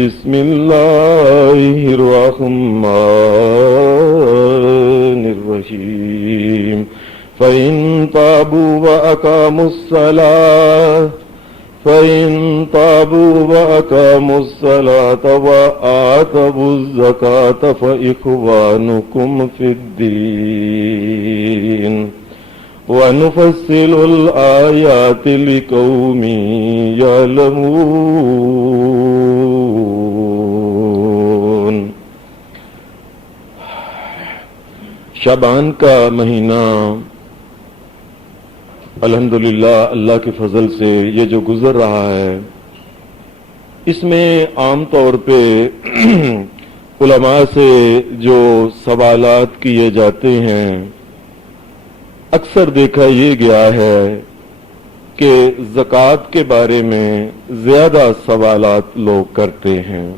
بسم الله الرحمن الرحيم فإن تابوا وأقاموا الصلاة وآتوا الزكاة فإخوانكم في الدين ونفصل الآيات لقوم يعلمون۔ شعبان کا مہینہ الحمدللہ اللہ کے فضل سے یہ جو گزر رہا ہے، اس میں عام طور پہ علماء سے جو سوالات کیے جاتے ہیں، اکثر دیکھا یہ گیا ہے کہ زکوٰۃ کے بارے میں زیادہ سوالات لوگ کرتے ہیں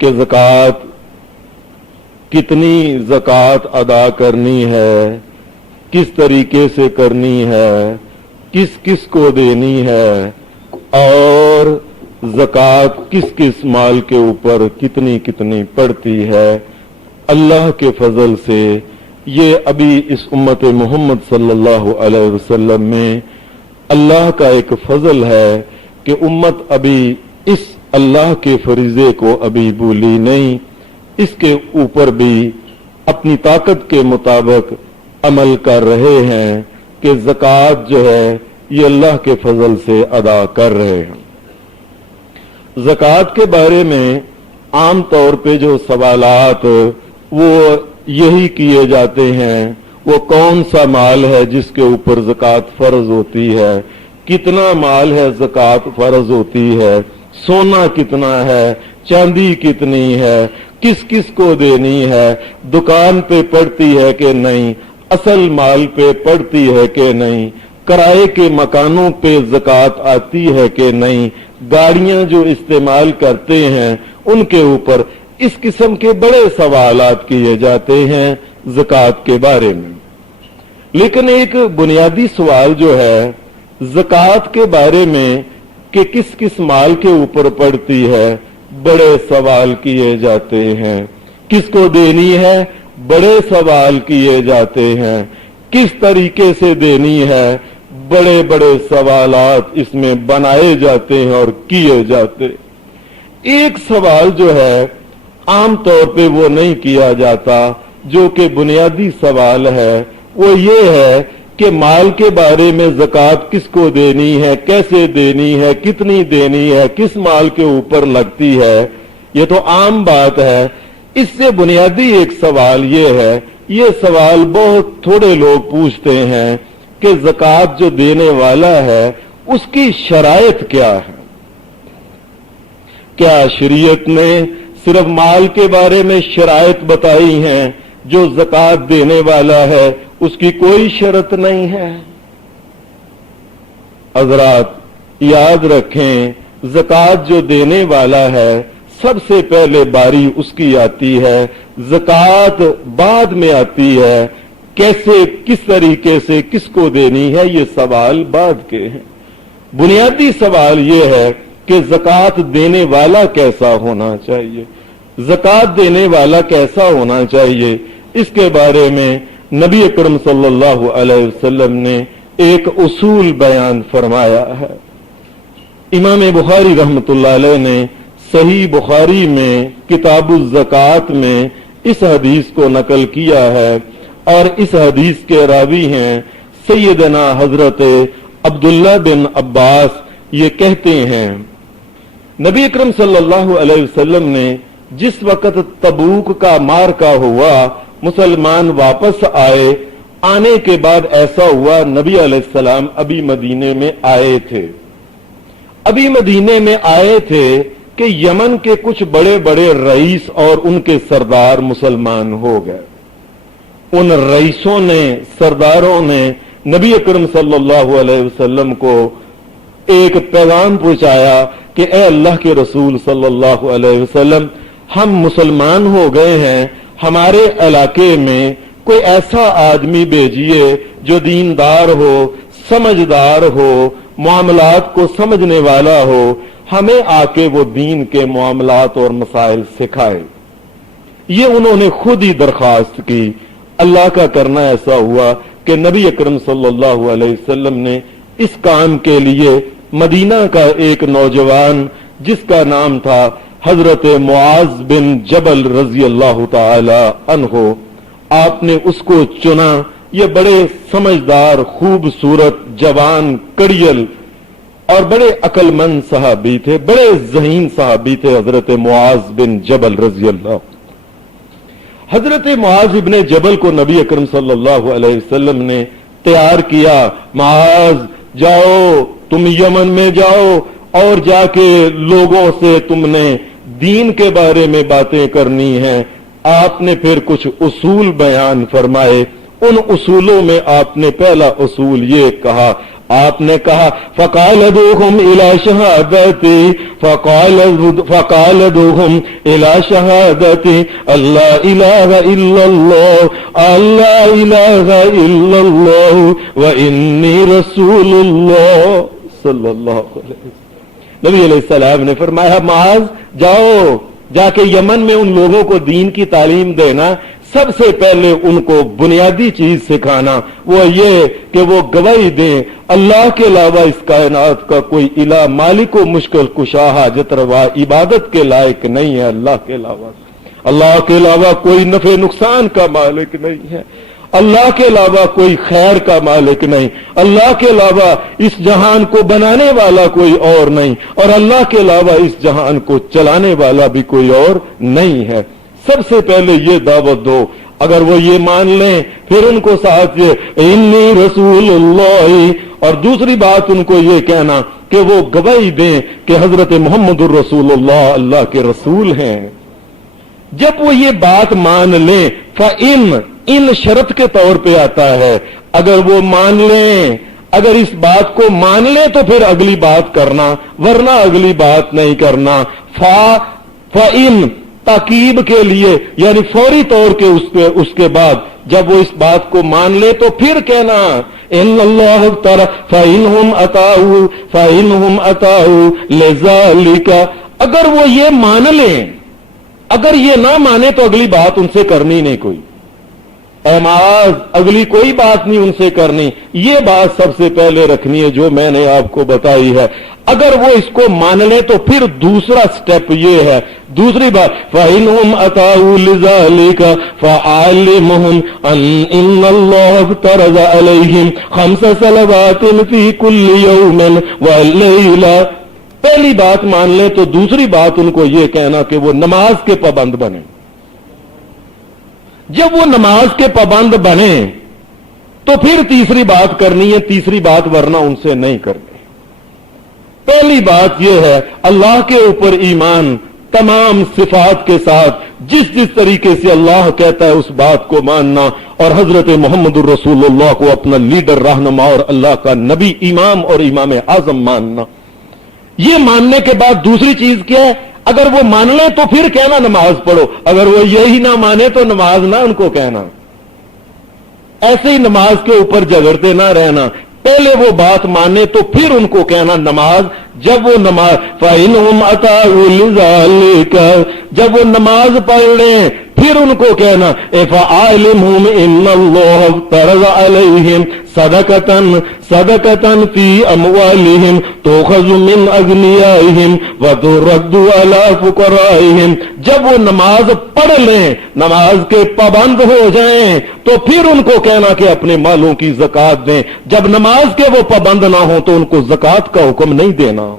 کہ زکوٰۃ کتنی زکوٰۃ ادا کرنی ہے، کس طریقے سے کرنی ہے، کس کس کو دینی ہے، اور زکوٰۃ کس کس مال کے اوپر کتنی کتنی پڑتی ہے۔ اللہ کے فضل سے یہ ابھی اس امت محمد صلی اللہ علیہ وسلم میں اللہ کا ایک فضل ہے کہ امت ابھی اس اللہ کے فریضے کو ابھی بھولی نہیں، اس کے اوپر بھی اپنی طاقت کے مطابق عمل کر رہے ہیں کہ زکوٰۃ جو ہے یہ اللہ کے فضل سے ادا کر رہے ہیں۔ زکوٰۃ کے بارے میں عام طور پہ جو سوالات وہ یہی کیے جاتے ہیں، وہ کون سا مال ہے جس کے اوپر زکوٰۃ فرض ہوتی ہے، کتنا مال ہے زکوٰۃ فرض ہوتی ہے، سونا کتنا ہے، چاندی کتنی ہے، کس کس کو دینی ہے، دکان پہ پڑتی ہے کہ نہیں، اصل مال پہ پڑتی ہے کہ نہیں، کرائے کے مکانوں پہ زکوٰۃ آتی ہے کہ نہیں، گاڑیاں جو استعمال کرتے ہیں ان کے اوپر اس قسم کے بڑے سوالات کیے جاتے ہیں زکوٰۃ کے بارے میں۔ لیکن ایک بنیادی سوال جو ہے زکوٰۃ کے بارے میں کہ کس کس مال کے اوپر پڑتی ہے، بڑے سوال کیے جاتے ہیں، کس کو دینی ہے، بڑے سوال کیے جاتے ہیں، کس طریقے سے دینی ہے، بڑے بڑے سوالات اس میں بنائے جاتے ہیں اور کیے جاتے۔ ایک سوال جو ہے عام طور پہ وہ نہیں کیا جاتا، جو کہ بنیادی سوال ہے، وہ یہ ہے کہ مال کے بارے میں زکوٰۃ کس کو دینی ہے، کیسے دینی ہے، کتنی دینی ہے، کس مال کے اوپر لگتی ہے، یہ تو عام بات ہے۔ اس سے بنیادی ایک سوال یہ ہے، یہ سوال بہت تھوڑے لوگ پوچھتے ہیں کہ زکوٰۃ جو دینے والا ہے اس کی شرائط کیا ہے؟ کیا شریعت نے صرف مال کے بارے میں شرائط بتائی ہیں، جو زکوٰۃ دینے والا ہے اس کی کوئی شرط نہیں ہے؟ حضرات یاد رکھیں، زکوٰۃ جو دینے والا ہے سب سے پہلے باری اس کی آتی ہے، زکوٰۃ بعد میں آتی ہے۔ کیسے، کس طریقے سے، کس کو دینی ہے، یہ سوال بعد کے ہیں۔ بنیادی سوال یہ ہے کہ زکوٰۃ دینے والا کیسا ہونا چاہیے، زکوٰۃ دینے والا کیسا ہونا چاہیے، اس کے بارے میں نبی اکرم صلی اللہ علیہ وسلم نے ایک اصول بیان فرمایا ہے۔ امام بخاری رحمۃ اللہ علیہ نے صحیح بخاری میں کتاب الزکوٰۃ میں اس حدیث کو نقل کیا ہے، اور اس حدیث کے راوی ہیں سیدنا حضرت عبداللہ بن عباس۔ یہ کہتے ہیں نبی اکرم صلی اللہ علیہ وسلم نے جس وقت تبوک کا معرکہ ہوا، مسلمان واپس آئے، آنے کے بعد ایسا ہوا نبی علیہ السلام ابھی مدینے میں آئے تھے کہ یمن کے کچھ بڑے بڑے رئیس اور ان کے سردار مسلمان ہو گئے۔ ان رئیسوں نے، سرداروں نے نبی اکرم صلی اللہ علیہ وسلم کو ایک پیغام پہنچایا کہ اے اللہ کے رسول صلی اللہ علیہ وسلم، ہم مسلمان ہو گئے ہیں، ہمارے علاقے میں کوئی ایسا آدمی بھیجیے جو دیندار ہو، سمجھدار ہو، معاملات کو سمجھنے والا ہو، ہمیں آ کے وہ دین کے معاملات اور مسائل سکھائے۔ یہ انہوں نے خود ہی درخواست کی۔ اللہ کا کرنا ایسا ہوا کہ نبی اکرم صلی اللہ علیہ وسلم نے اس کام کے لیے مدینہ کا ایک نوجوان جس کا نام تھا حضرت معاذ بن جبل رضی اللہ تعالی عنہ، آپ نے اس کو چنا۔ یہ بڑے سمجھدار، خوبصورت، جوان، کڑیل اور بڑے عقل مند صحابی تھے، بڑے ذہین صحابی تھے حضرت معاذ بن جبل رضی اللہ۔ حضرت معاذ ابن جبل کو نبی اکرم صلی اللہ علیہ وسلم نے تیار کیا۔ معاذ جاؤ، تم یمن میں جاؤ اور جا کے لوگوں سے تم نے دین کے بارے میں باتیں کرنی ہیں۔ آپ نے پھر کچھ اصول بیان فرمائے۔ ان اصولوں میں آپ نے پہلا اصول یہ کہا، آپ نے کہا فقال ادعوهم الى شهادتي فقال ادعوهم الى شهادتي اللہ الہ الا اللہ اللہ الہ الا اللہ وانی رسول اللہ صلی اللہ علیہ وسلم۔ نبی علیہ السلام نے فرمایا معاذ جاؤ، جا کے یمن میں ان لوگوں کو دین کی تعلیم دینا۔ سب سے پہلے ان کو بنیادی چیز سکھانا وہ یہ کہ وہ گواہی دیں اللہ کے علاوہ اس کائنات کا کوئی الہ مالک و مشکل کشا حاجت روا عبادت کے لائق نہیں ہے۔ اللہ کے علاوہ کوئی نفع نقصان کا مالک نہیں ہے، اللہ کے علاوہ کوئی خیر کا مالک نہیں، اللہ کے علاوہ اس جہان کو بنانے والا کوئی اور نہیں، اور اللہ کے علاوہ اس جہان کو چلانے والا بھی کوئی اور نہیں ہے۔ سب سے پہلے یہ دعوت دو۔ اگر وہ یہ مان لیں پھر ان کو ساتھ یہ انی رسول اللہ، اور دوسری بات ان کو یہ کہنا کہ وہ گواہی دیں کہ حضرت محمد الرسول اللہ اللہ کے رسول ہیں۔ جب وہ یہ بات مان لیں فَإِن، ان شرط کے طور پہ آتا ہے، اگر وہ مان لیں، اگر اس بات کو مان لیں تو پھر اگلی بات کرنا، ورنہ اگلی بات نہیں کرنا۔ فَإِن تاکیب کے لیے، یعنی فوری طور کے اس کے بعد جب وہ اس بات کو مان لے تو پھر کہنا ان اللہ تعالی فَإِنْهُمْ أَطَاعُوا لِذَلِكَ۔ اگر وہ یہ مان لیں، اگر یہ نہ مانے تو اگلی بات ان سے کرنی نہیں کوئی۔ اے معاذ اگلی کوئی بات نہیں ان سے کرنی، یہ بات سب سے پہلے رکھنی ہے جو میں نے آپ کو بتائی ہے۔ اگر وہ اس کو مان لے تو پھر دوسرا سٹیپ یہ ہے، دوسری بات فَإِنْهُمْ أَطَاعُوا لِذَلِكَ فَعَلِّمْهُمْ إِنَّ اللَّهَ افْتَرَضَ عَلَيْهِمْ 5 صَلَوَاتٍ فِي كُلِّ يَوْمٍ وَلَيْلَةٍ۔ پہلی بات مان لیں تو دوسری بات ان کو یہ کہنا کہ وہ نماز کے پابند بنیں۔ جب وہ نماز کے پابند بنے تو پھر تیسری بات کرنی ہے، تیسری بات ورنہ ان سے نہیں کرنی۔ پہلی بات یہ ہے اللہ کے اوپر ایمان، تمام صفات کے ساتھ جس جس طریقے سے اللہ کہتا ہے اس بات کو ماننا، اور حضرت محمد الرسول اللہ کو اپنا لیڈر، رہنما اور اللہ کا نبی، امام اور امام اعظم ماننا۔ یہ ماننے کے بعد دوسری چیز کیا ہے؟ اگر وہ مان لیں تو پھر کہنا نماز پڑھو، اگر وہ یہی نہ مانے تو نماز نہ ان کو کہنا۔ ایسے ہی نماز کے اوپر جھگڑتے نہ رہنا، پہلے وہ بات مانے تو پھر ان کو کہنا نماز۔ جب وہ نماز فَإِنْهُمْ أَطَاعُوا لِذَلِكَ، جب وہ نماز پڑھ لیں پھر ان کو کہنا فَعَلِمْهُمْ إِنَّ اللَّهَ افْتَرَضَ عَلَيْهِمْ صَدَقَةً فِي أَمْوَالِهِمْ تُؤْخَذُ مِنْ أَغْنِيَائِهِمْ وَتُرَدُّ عَلَى فُقَرَائِهِمْ۔ جب وہ نماز پڑھ لیں، نماز کے پابند ہو جائیں تو پھر ان کو کہنا کہ اپنے مالوں کی زکات دیں۔ جب نماز کے وہ پابند نہ ہوں تو ان کو زکات کا حکم نہیں دینا۔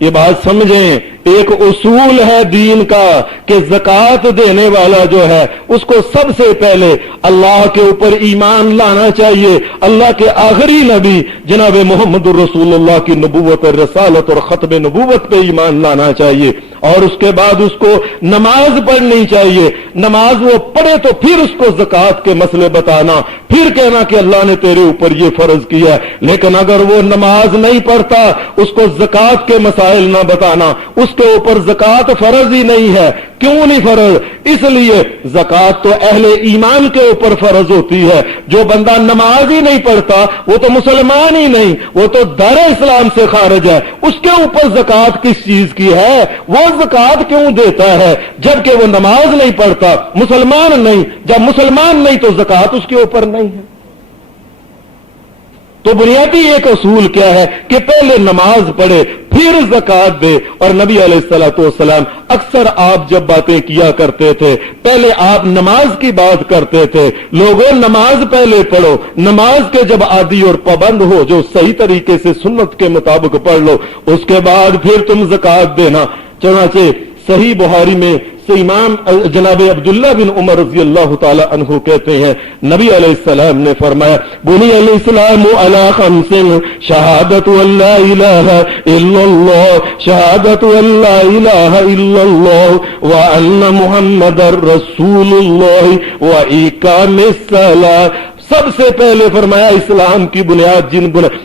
یہ بات سمجھیں، ایک اصول ہے دین کا کہ زکات دینے والا جو ہے اس کو سب سے پہلے اللہ کے اوپر ایمان لانا چاہیے، اللہ کے آخری نبی جناب محمد الرسول اللہ کی نبوت اور رسالت اور ختم نبوت پہ ایمان لانا چاہیے، اور اس کے بعد اس کو نماز پڑھنی چاہیے۔ نماز وہ پڑھے تو پھر اس کو زکات کے مسئلے بتانا، پھر کہنا کہ اللہ نے تیرے اوپر یہ فرض کیا ہے۔ لیکن اگر وہ نماز نہیں پڑھتا اس کو زکات کے مسائل نہ بتانا، اس کے اوپر زکات فرض ہی نہیں ہے، क्यों नहीं फर्ज? इसलिए ज़कात तो अहले ईमान के ऊपर फर्ज होती है। जो बंदा नमाज ही नहीं पढ़ता वो तो मुसलमान ही नहीं, वो तो दायरे इस्लाम से खारिज है। उसके ऊपर ज़कात किस चीज की है? वो ज़कात क्यों देता है जबकि वो नमाज नहीं पढ़ता, मुसलमान नहीं? जब मुसलमान नहीं तो ज़कात उसके ऊपर नहीं है। तो बुनियादी एक असूल क्या है कि पहले नमाज पढ़े फिर ज़कात दे। और नबी अलैहिस्सलाम अक्सर आप जब बातें किया करते थे पहले आप नमाज की बात करते थे। लोगों नमाज पहले पढ़ो, नमाज के जब आदी और पाबंद हो जो सही तरीके से सुन्नत के मुताबिक पढ़ लो, उसके बाद फिर तुम ज़कात देना। चुनांचे सही बुखारी में से इमाम जनाब अब्दुल्ला बिन उमर रज़ी अल्लाह ताला अन्हु कहते हैं नबी अलैहिस्सलाम ने फरमाया बुनियल इस्लामु अला खम्सिन शहादतु अल्ला इलाहा इल्लल्लाह शहादतु अल्ला इलाहा इल्लल्लाह व अन्ना मुहम्मदर रसूलुल्लाह व इकामिस सलाह। सबसे पहले फरमाया इस्लाम की बुनियाद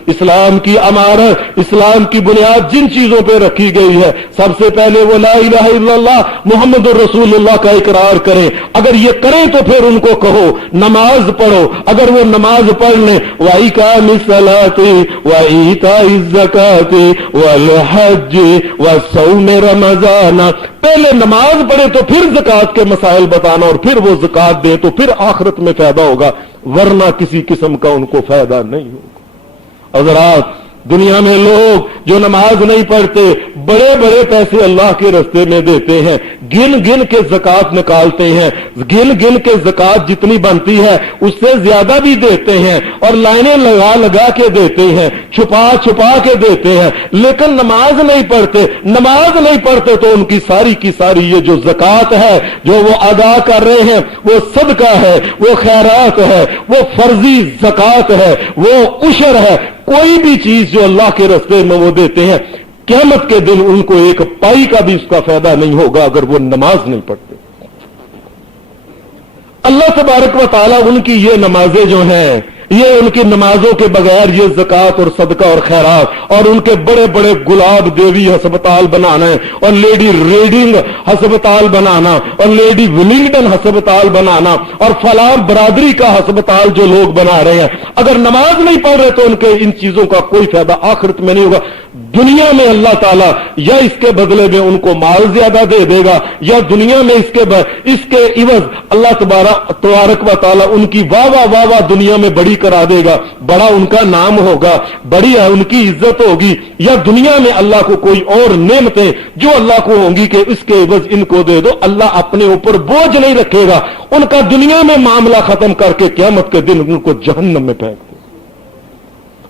इस्लाम की अमारत, इस्लाम की बुनियाद जिन चीजों पे रखी गई है सबसे पहले वो ला इलाहा इल्लल्लाह मुहम्मदुर रसूलुल्लाह का इकरार करें। अगर ये करें तो फिर उनको कहो नमाज पढ़ो। अगर वो नमाज पढ़ लें व इकामिस सलाती व ईताइज ज़काती वल हज व सौम रमजान, पहले नमाज पढ़े तो फिर ज़कात के मसाइल बताना और फिर वो ज़कात दे तो फिर आखिरत में फायदा होगा, वरना किसी किस्म का उनको फायदा नहीं होगा। हज़रात दुनिया में लोग जो नमाज नहीं पढ़ते बड़े बड़े पैसे अल्लाह के रास्ते में देते हैं, गिन गिन के ज़कात निकालते हैं, गिन गिन के ज़कात जितनी बनती है उससे ज्यादा भी देते हैं और लाइनें लगा लगा के देते हैं, छुपा छुपा के देते हैं, लेकिन नमाज नहीं पढ़ते। नमाज नहीं पढ़ते तो उनकी सारी की सारी ये जो ज़कात है जो वो अदा कर रहे हैं वो सदका है, वो खैरात है, वो फर्जी ज़कात है, वो उशर है, कोई भी चीज जो अल्लाह के रास्ते में वो देते हैं क़यामत के दिन उनको एक पाई का भी उसका फायदा नहीं होगा अगर वो नमाज नहीं पढ़ते। अल्लाह तबारक व तआला उनकी ये नमाजें जो हैं ये उनकी नमाजों के बगैर ये ज़कात और सदका और खैरात और उनके बड़े बड़े गुलाब देवी हस्पताल बनाना और लेडी रीडिंग हस्पताल बनाना और लेडी विलिंगटन हस्पताल बनाना और फलां बरादरी का हस्पताल जो लोग बना रहे हैं, अगर नमाज नहीं पढ़ रहे तो उनके इन चीजों का कोई फायदा आखिरत में नहीं होगा। दुनिया में अल्लाह ताला या इसके बदले में उनको माल ज्यादा दे देगा या दुनिया में इसके इवज अल्लाह तबारक व तआला उनकी वाह दुनिया में बड़ी करा देगा, बड़ा उनका नाम होगा, बड़ी उनकी इज्जत होगी, या दुनिया में अल्लाह को कोई और नेमतें जो अल्लाह को होंगी कि इसके इवज इनको दे दो, अल्लाह अपने ऊपर बोझ नहीं रखेगा, उनका दुनिया में मामला खत्म करके क़यामत के दिन उनको जहन्नम में फेंक दे।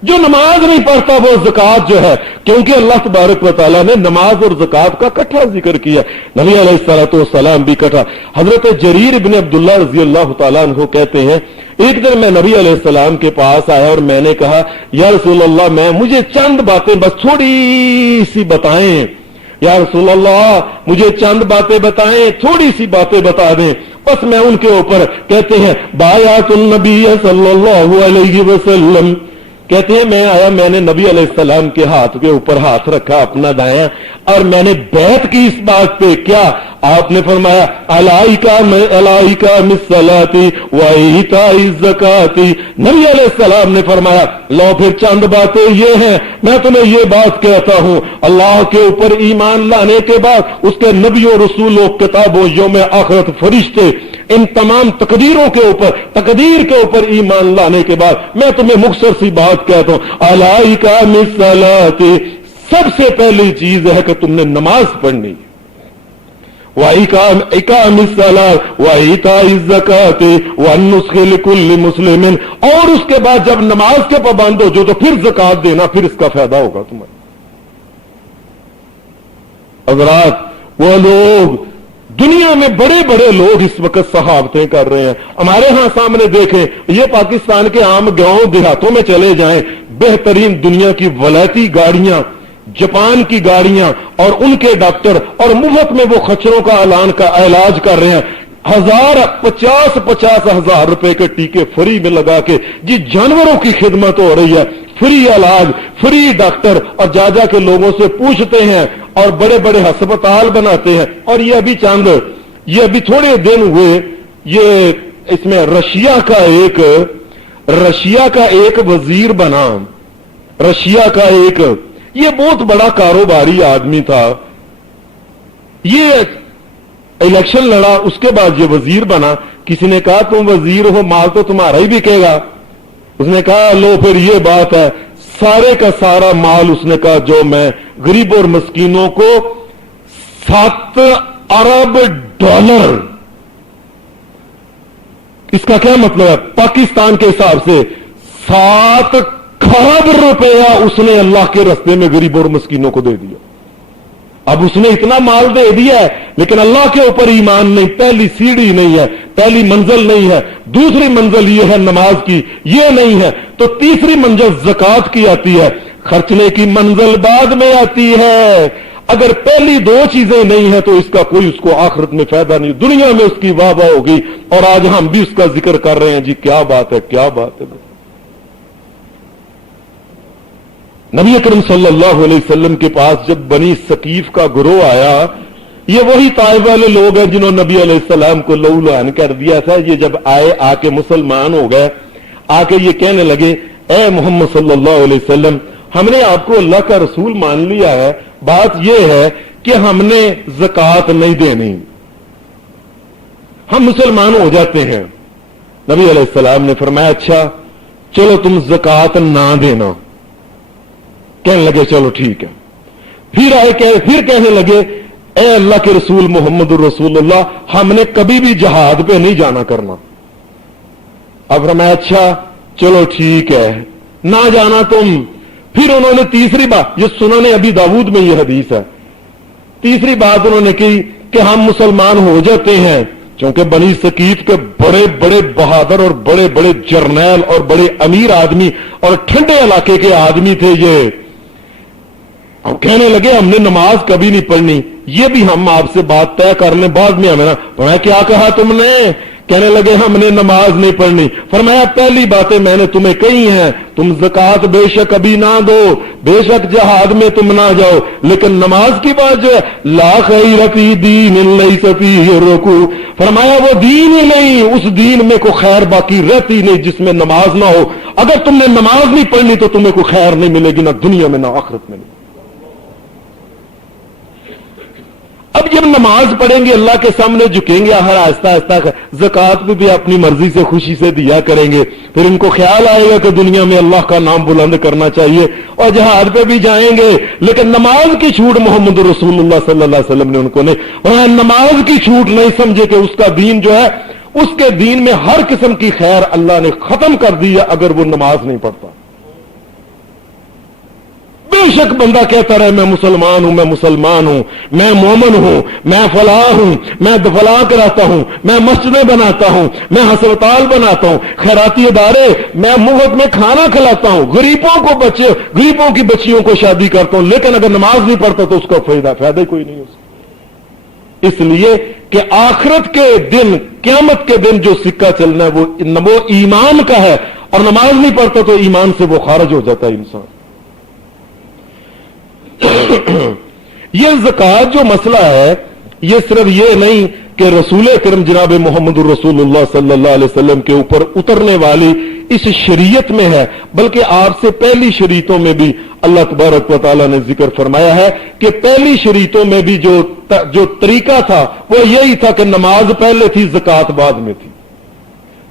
जो नमाज नहीं पढ़ता वो ज़कात जो है, क्योंकि अल्लाह तबारक व तआला ने नमाज और ज़कात का इकट्ठा जिक्र किया, नबी अलैहिस्सलाम भी इकट्ठा। हजरत जरीर इब्न अब्दुल्लाह रज़ी अल्लाह तआला अन्हु कहते हैं एक दिन मैं नबी अलैहिस्सलाम के पास आया और मैंने कहा या रसूल अल्लाह मुझे चंद बातें बस थोड़ी सी बताएं, या रसूल अल्लाह मुझे चंद बातें बताएं, थोड़ी सी बातें बता दें। बस मैं उनके ऊपर कहते हैं बायातुन नबी सल्लल्लाहु अलैहि वसल्लम, कहते हैं मैं आया, मैंने नबी अलैहिस्सलाम के हाथ के ऊपर हाथ रखा अपना दायां और मैंने बैत की इस बात पे, क्या आपने फरमाया अलाइका मिस्सलाती व ईताइज ज़काती। नबी अलैहिस्सलाम ने फरमाया लो फिर चंद बातें ये हैं, मैं तुम्हें ये बात कहता हूं, अल्लाह के ऊपर ईमान लाने के बाद उसके नबियों रसूलों किताबों यौम आखिरत फरिश्ते इन तमाम तकदीरों के ऊपर तकदीर के ऊपर ईमान लाने के बाद मैं तुम्हें मुख्तसर सी बात कहता हूं अलाइका मिस्सलाती, सबसे पहली चीज है कि तुमने नमाज पढ़नी, मुस्लिमिन, और उसके बाद जब नमाज के पाबंद हो जो तो फिर ज़कात देना, फिर इसका फायदा होगा तुम्हें। हज़रात वो लोग दुनिया में बड़े बड़े लोग इस वक्त सहाबतें कर रहे हैं, हमारे यहां सामने देखें, ये पाकिस्तान के आम गांव देहातों में चले जाएं, बेहतरीन दुनिया की वलायती गाड़ियां, जापान की गाड़ियां और उनके डॉक्टर और मुफ्त में वो खच्चरों का इलाज कर रहे हैं, 50,000 रुपए के टीके फ्री में लगा के जी जानवरों की खिदमत हो रही है, फ्री इलाज, फ्री डॉक्टर, और जा के लोगों से पूछते हैं और बड़े बड़े अस्पताल बनाते हैं। और ये अभी चंद ये अभी थोड़े दिन हुए, ये इसमें रशिया का एक वजीर बना, रशिया का एक, ये बहुत बड़ा कारोबारी आदमी था, ये इलेक्शन लड़ा, उसके बाद ये वजीर बना। किसी ने कहा तुम वजीर हो, माल तो तुम्हारा ही बिकेगा। उसने कहा लो फिर ये बात है, सारे का सारा माल उसने कहा जो मैं गरीब और मस्कीनों को 7 अरब डॉलर, इसका क्या मतलब है, पाकिस्तान के हिसाब से 7 खरब रुपया उसने अल्लाह के रास्ते में गरीब और मस्कीनों को दे दिया। अब उसने इतना माल दे दिया है, लेकिन अल्लाह के ऊपर ईमान नहीं, पहली सीढ़ी नहीं है, पहली मंजिल नहीं है, दूसरी मंजिल ये है नमाज की, ये नहीं है, तो तीसरी मंजिल ज़कात की आती है। खर्चने की मंजिल बाद में आती है। अगर पहली 2 चीजें नहीं है तो इसका कोई उसको आखिरत में फायदा नहीं, दुनिया में उसकी वाह वाह होगी। और आज हम भी उसका जिक्र कर रहे हैं जी, क्या बात है, क्या बात है। नबी अकरम सल्लल्लाहु अलैहि वसल्लम के पास जब बनी सकीफ का गिरोह आया, ये वही ताइफ वाले लोग हैं जिन्होंने नबी अलैहि सलाम को लहूलुहान कर दिया था। ये जब आए, आके मुसलमान हो गए, आके ये कहने लगे ए मोहम्मद सल्लल्लाहु अलैहि वसल्लम, हमने आपको अल्लाह का रसूल मान लिया है, बात यह है कि हमने ज़कात नहीं देनी, हम मुसलमान हो जाते हैं। नबी अलैहि सलाम ने फरमाया अच्छा चलो तुम ज़कात ना देना। कहने लगे चलो ठीक है। फिर आए, फिर कहने लगे ए अल्लाह के रसूल मोहम्मद रसूलुल्लाह, हमने कभी भी जहाद पे नहीं जाना करना। अब फरमाया अच्छा चलो ठीक है, ना जाना तुम। फिर उन्होंने तीसरी बात, ये सुनाने अभी दाऊद में यह हदीस है, तीसरी बात उन्होंने की कि हम मुसलमान हो जाते हैं, क्योंकि बनी सकीफ के बड़े बड़े बहादुर और बड़े बड़े जर्नैल और बड़े अमीर आदमी और ठंडे इलाके के आदमी थे ये। अब कहने लगे हमने नमाज कभी नहीं पढ़नी, ये भी हम आपसे बात तय कर लें, बाद में हमें ना। फरमाया क्या कहा तुमने? कहने लगे हमने नमाज नहीं पढ़नी। फरमाया पहली बातें मैंने तुम्हें कही हैं, तुम ज़कात बेशक अभी ना दो, बेशक जहाद में तुम ना जाओ, लेकिन नमाज की बात जो है ला खैरती दीन लैस फीहि रुकू, फरमाया वो दीन ही नहीं, उस दीन में कोई खैर बाकी रहती नहीं जिसमें नमाज ना हो। अगर तुमने नमाज नहीं पढ़नी तो तुम्हें कोई खैर नहीं मिलेगी, ना दुनिया में ना आखिरत में। अब जब नमाज पढ़ेंगे, अल्लाह के सामने झुकेंगे, हर आहिस्ता आहिस्ता ज़कात भी अपनी मर्जी से खुशी से दिया करेंगे। फिर इनको ख्याल आएगा कि दुनिया में अल्लाह का नाम बुलंद करना चाहिए और जहाद पे भी जाएंगे। लेकिन नमाज की छूट मोहम्मद रसूलुल्लाह सल्लल्लाहु अलैहि वसल्लम ने उनको नहीं, नमाज की छूट नहीं समझे कि उसका दीन जो है, उसके दीन में हर किस्म की खैर अल्लाह ने खत्म कर दी है अगर वो नमाज नहीं पढ़ता। बेशक बंदा कहता रहे मैं मुसलमान हूं, मैं मुसलमान हूं, मैं मोमन हूं, मैं फलाह हूं, मैं फलाह कराता हूं, मैं मस्जिदें बनाता हूं, मैं अस्पताल बनाता हूं, खैराती इदारे, मैं मुफ्त में खाना खिलाता हूं, गरीबों की बच्चियों को शादी करता हूं, लेकिन अगर नमाज नहीं पढ़ता तो उसका फायदा ही कोई नहीं उसका। इसलिए कि आखिरत के दिन, क़यामत के दिन जो सिक्का चलना है वो ईमान का है, और नमाज नहीं पढ़ता तो ईमान से वो खारिज हो जाता है इंसान। ये ज़कात जो मसला है, ये सिर्फ ये नहीं कि रसूल अकरम जनाब मोहम्मद रसूलुल्लाह सल्लल्लाहु अलैहि वसल्लम के ऊपर उतरने वाली इस शरीयत में है, बल्कि आपसे पहली शरीयतों में भी अल्लाह तबारक व तआला ने जिक्र फरमाया है कि पहली शरीयतों में भी जो तरीका था वो यही था कि नमाज पहले थी, ज़कात बाद में थी।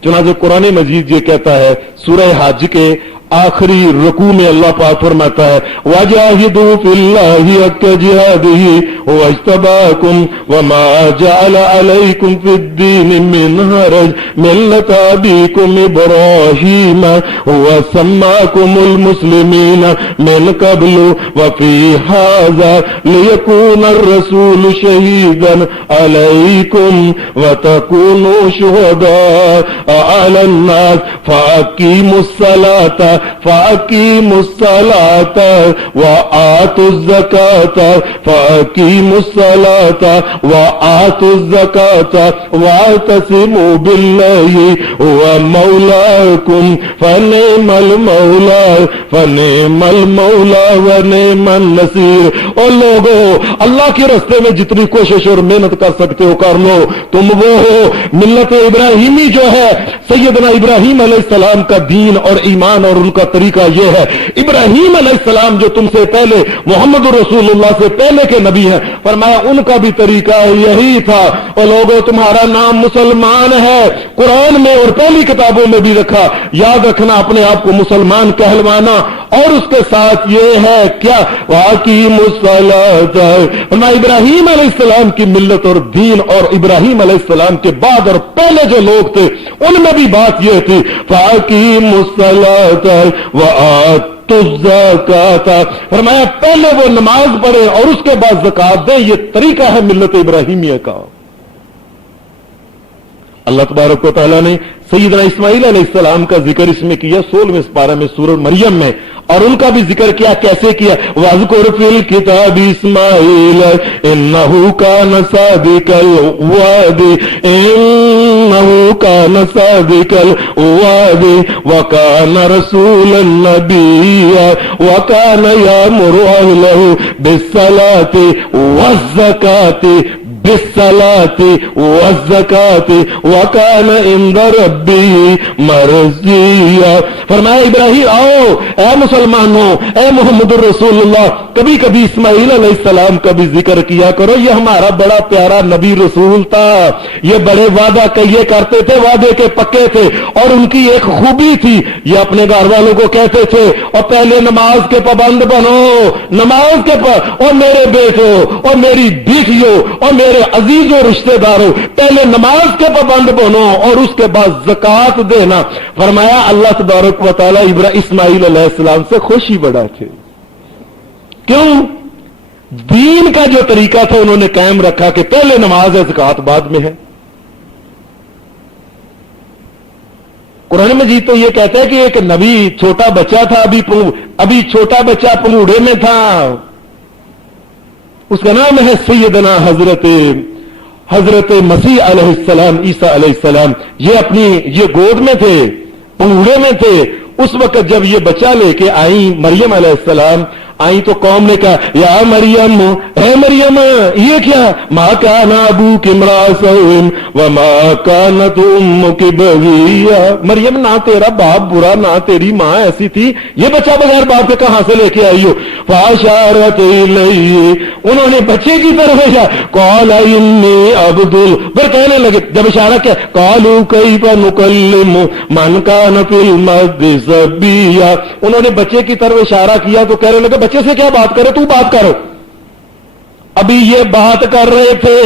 चुनांचे कुरान मजीद ये कहता है सूरह हज के आखिरी रुकू में अल्लाह पाक फरमाता है वजाहिदू फिल्लाहि हक्क जिहादिही वज्तबाकुम वमा जअल अलैकुम फिद्दीन मिन हरज मिल्लत अबीकुम इब्राहीम व सम्माकुमुल मुस्लिमीन मिन क़ब्लु व फी हाज़ा लियकूना अर्रसूलु शहीदन अलैकुम व तकूनू शुहदा अलन नास फ़अक़ीमुस सलाता فَأَقِيمُوا الصَّلَاةَ وَآتُوا الزَّكَاةَ فَأَقِيمُوا الصَّلَاةَ وَآتُوا الزَّكَاةَ وَاعْتَصِمُوا بِاللَّهِ هُوَ مَوْلَاكُمْ فَنِعْمَ الْمَوْلَى فَنِعْمَ الْمَوْلَى وَنِعْمَ النَّصِيرُ۔ اور لوگوں، اللہ کے راستے میں جتنی کوشش اور محنت کر سکتے ہو کر لو، تم وہ ہو۔ ملت ابراہیمی جو ہے، سیدنا ابراہیم علیہ السلام کا دین اور ایمان اور ان کا طریقہ یہ ہے۔ ابراہیم علیہ السلام جو تم سے پہلے، محمد رسول اللہ سے پہلے کے نبی ہیں، فرمایا ان کا بھی طریقہ یہی تھا۔ اور لوگوں، تمہارا نام مسلمان ہے، قرآن میں اور پہلی کتابوں میں بھی رکھا۔ یاد رکھنا، اپنے آپ کو مسلمان کہلوانا، اور اس کے ساتھ یہ ہے کیا؟ وَأَقِیمُوا الصَّلَاةَ۔ فرمایا ابراہیم علیہ السلام کی ملت اور دین، اور ابراہیم علیہ السلام کے بعد اور پہلے جو لوگ تھے ان میں بھی بات یہ تھی، فَأَقِیمُوا الصَّلَاةَ وَآتُوا الزَّکَاةَ۔ فرمایا پہلے وہ نماز پڑھے اور اس کے بعد زکات دیں۔ یہ طریقہ ہے ملت ابراہیمیہ کا۔ اللہ تبارک و تعالیٰ نے سیدنا اسماعیل علیہ السلام کا ذکر اس میں کیا 16ویں سپارہ میں سورہ مریم میں، اور ان کا بھی ذکر کیا۔ کیسے کیا؟ وَاذْكُرْ فِي الْكِتَابِ إِسْمَاعِيلَ إِنَّهُ كَانَ صَادِقَ الْوَعْدِ إِنَّهُ كَانَ صَادِقَ الْوَعْدِ وَكَانَ رَسُولًا نَبِيًّا وَكَانَ يَأْمُرُ أَهْلَهُ بِالصَّلَاةِ وَالزَّكَاةِ بالصلاة والزکاة وکان عند ربه مرضیا۔ فرمایا ابراہیم آؤ اے مسلمانوں، اے محمد الرسول اللہ، کبھی کبھی اسماعیل علیہ السلام کا بھی ذکر کیا کرو۔ یہ ہمارا بڑا پیارا نبی رسول تھا، یہ بڑے وعدہ کیے کرتے تھے، وعدے کے پکے تھے، اور ان کی ایک خوبی تھی، یہ اپنے گھر والوں کو کہتے تھے، اور پہلے نماز کے پابند بنو، نماز کے اور میرے بیٹوں اور میری بیٹیوں اور میرے عزیزوں رشتہ داروں، پہلے نماز کے پابند بنو اور اس کے بعد زکات دینا۔ فرمایا اللہ تبارک و تعالی اسماعیل علیہ السلام سے خوشی بڑا تھے۔ کیوں؟ دین کا جو طریقہ تھا انہوں نے قائم رکھا کہ پہلے نماز ہے، زکات بعد میں ہے۔ قرآن مجید تو یہ کہتا ہے کہ ایک نبی چھوٹا بچہ تھا، ابھی چھوٹا بچہ پنگوڑے میں تھا، اس کا نام ہے سیدنا حضرت مسیح علیہ السلام، عیسیٰ علیہ السلام۔ یہ گود میں تھے، پنگوڑے میں تھے۔ اس وقت جب یہ بچہ لے کے آئی مریم علیہ السلام آئی تو قوم نے کہا یا مریم، اے مریم یہ کیا؟ ما کان ابوک امرا سوء وما کانت امک بغیا۔ مریم نہ تیرا باپ برا نہ تیری ماں ایسی تھی، یہ بچہ بغیر باپ کے کہاں سے لے کے آئی ہو؟ فاشارت الیہ، انہوں نے بچے کی طرف اشارہ، قال انی عبد، پھر کہنے لگے جب اشارہ کیا، قالوا کیف نکلم من کان فی المہد صبیا، انہوں نے بچے کی طرف اشارہ کیا تو کہنے لگے بچے سے کیا بات کرے، تو بات کرو۔ ابھی یہ بات کر رہے تھے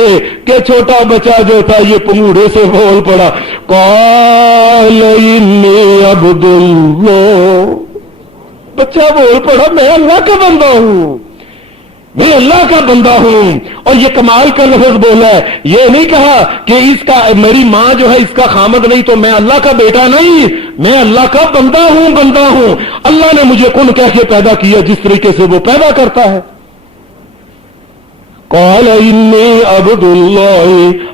کہ چھوٹا بچہ جو تھا یہ پنگوڑے سے بول پڑا، قال انی عبد اللہ، بچہ بول پڑا میں اللہ کا بندہ ہوں، میں اللہ کا بندہ ہوں۔ اور یہ کمال کا لفظ بولا ہے، یہ نہیں کہا کہ اس کا میری ماں جو ہے اس کا خامد نہیں تو میں اللہ کا بیٹا نہیں، میں اللہ کا بندہ ہوں، بندہ ہوں۔ اللہ نے مجھے کن کہہ کے پیدا کیا جس طریقے سے وہ پیدا کرتا ہے۔ قال انی عبد اللہ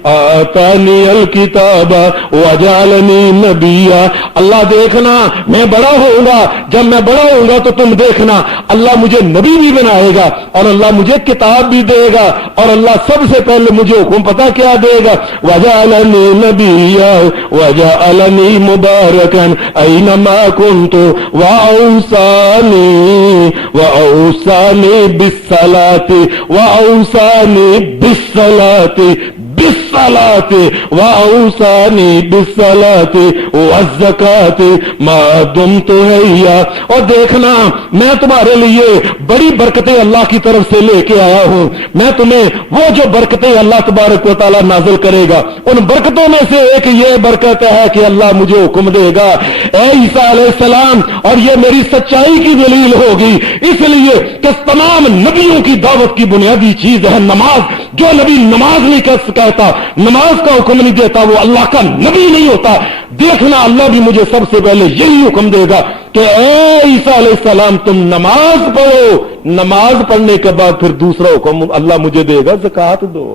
آتانی الکتاب وجعلنی نبیا۔ اللہ دیکھنا میں بڑا ہوں گا، جب میں بڑا ہوں گا تو تم دیکھنا اللہ مجھے نبی بھی بنائے گا اور اللہ مجھے کتاب بھی دے گا، اور اللہ سب سے پہلے مجھے حکم پتہ کیا دے گا، وجعلنی نبیا وجعلنی مبارکا اینما کنت واوصانی بالصلاۃ بالصلاة وأوصاني بالصلاة والزکاة ما دمت حیا۔ اور دیکھنا میں تمہارے لیے بڑی برکتیں اللہ کی طرف سے لے کے آیا ہوں، میں تمہیں وہ جو برکتیں اللہ تبارک و تعالیٰ نازل کرے گا ان برکتوں میں سے ایک یہ برکت ہے کہ اللہ مجھے حکم دے گا اے عیسیٰ علیہ السلام، اور یہ میری سچائی کی دلیل ہوگی، اس لیے کہ تمام نبیوں کی دعوت کی بنیادی چیز ہے نماز۔ जो नबी नमाज नहीं कहता, नमाज का हुक्म नहीं देता, वो अल्लाह का नबी नहीं होता। देखना अल्लाह भी मुझे सबसे पहले यही हुक्म देगा कि ए ईसा अलैहिस्सलाम तुम नमाज पढ़ो, नमाज पढ़ने के बाद फिर दूसरा हुक्म अल्लाह मुझे देगा, ज़कात दो।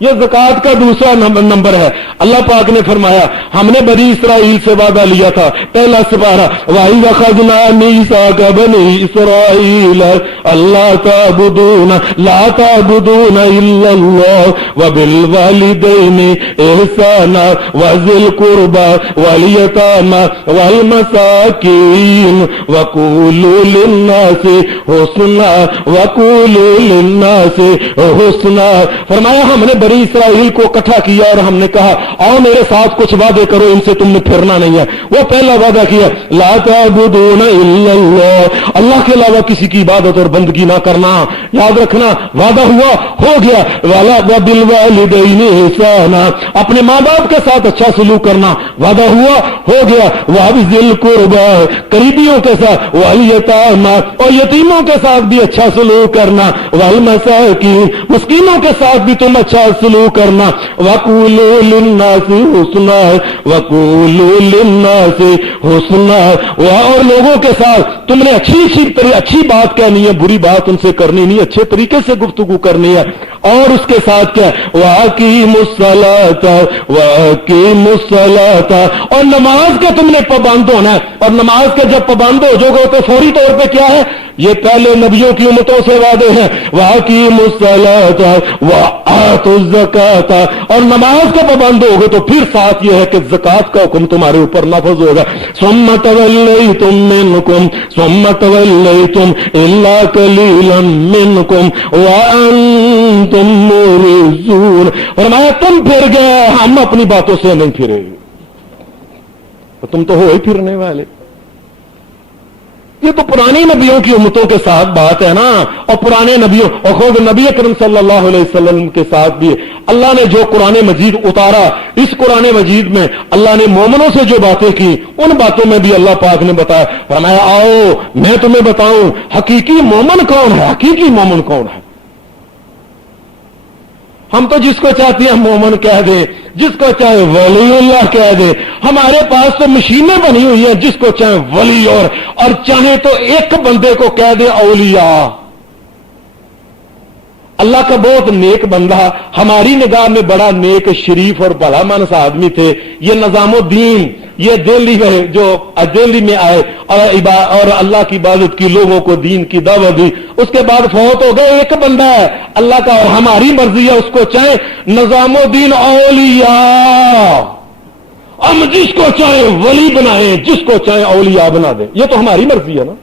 यह ज़कात का दूसरा नंबर है। अल्लाह पाक ने फरमाया हमने बनी इसराइल से वादा लिया था, पहला सिपारा वाइज़ अख़ज़ना मीसाक़ बनी इसराइल अल्लाह ताबुदून ला ताबुदून इल्लल्लाह व बिल वालिदैनि इहसाना व ज़िल कुर्बा वल यतामा वल मसाकीन व क़ूलू लिन्नासि हुस्ना व क़ूलू लिन्नासि हुस्ना। फरमाया हमने बनी इसराइल को इकट्ठा किया और हमने कहा आओ मेरे साथ कुछ वादे करो, इनसे तुमने फिरना नहीं है। वो पहला वादा किया ला ताबुदून इल्लल्लाह, अल्लाह के अलावा किसी की इबादत और बंदगी ना करना। याद रखना वादा हुआ, हो गया। वाला व बिल वालिदैनि इहसाना, अपने माँ बाप के साथ अच्छा सलूक करना, वादा हुआ, हो गया। वबिज़िल कुर्बा, करीबियों के साथ, वल यतामा, और यतीमों के साथ भी अच्छा सलूक करना, वल मसाकीन, मिस्कीनों के साथ भी तुम अच्छा सलूक करना। वक़ूलू लिन्नासि हुस्ना, वक़ूलू लिन्नासि हुस्ना, और लोगों के साथ तुमने अच्छी बात कहनी है, बुरी बात उनसे करनी नहीं, अच्छे तरीके से गुफ्तगू करनी है। और उसके साथ क्या वाक़ीमुस्सलाता वाक़ीमुस्सलाता, और नमाज के तुमने पाबंद होना है। और नमाज के जब पाबंद हो जाओगे तो फौरी तौर पे क्या है, ये पहले नबियों की उम्मतों से वादे हैं वाक़ीमुस्सलाता व आतुज़्ज़काता, और नमाज के पाबंद हो गए तो फिर साथ ये है कि ज़कात का हुक्म तुम्हारे ऊपर नाफिज होगा। सुम्मा तवल्लैतुम मिनकुम सुम्मा तवल्लैतुम इल्ला कलीलन मिनकुम व अंतुम मुरिज़ून। फरमाया तुम फिर गए, हम अपनी बातों से नहीं फिरे, तो तुम तो हो ही फिरने वाले। ये तो पुरानी नबियों की उम्मतों के साथ बात है ना, और पुराने नबियों और खुद नबी अकरम सल्लल्लाहु अलैहि वसल्लम के साथ भी अल्लाह ने जो कुरान मजीद उतारा, इस कुरान मजीद में अल्लाह ने मोमिनों से जो बातें की, उन बातों में भी अल्लाह पाक ने बताया। फरमाया आओ मैं तुम्हें बताऊं हकीकी मोमिन कौन है, हकीकी मोमिन कौन है। हम तो जिसको चाहते हैं मोमिन कह दे, जिसको चाहे वलीउल्लाह कह दे। हमारे पास तो मशीनें बनी हुई हैं, जिसको चाहे वली और चाहे तो एक बंदे को कह दे औलिया। अल्लाह का बहुत नेक बंदा, हमारी निगाह में बड़ा नेक शरीफ और भला मानस आदमी थे। ये निजामुद्दीन, ये दिल्ली में जो दिल्ली में आए और अल्लाह की इबादत की, लोगों को दीन की दावत दी, उसके बाद फौत हो गए। एक बंदा है अल्लाह का और हमारी मर्जी है उसको चाहे निजामुद्दीन औलिया, हम जिसको चाहे वली बनाए, जिसको चाहे औलिया बना दे, ये तो हमारी मर्जी है ना।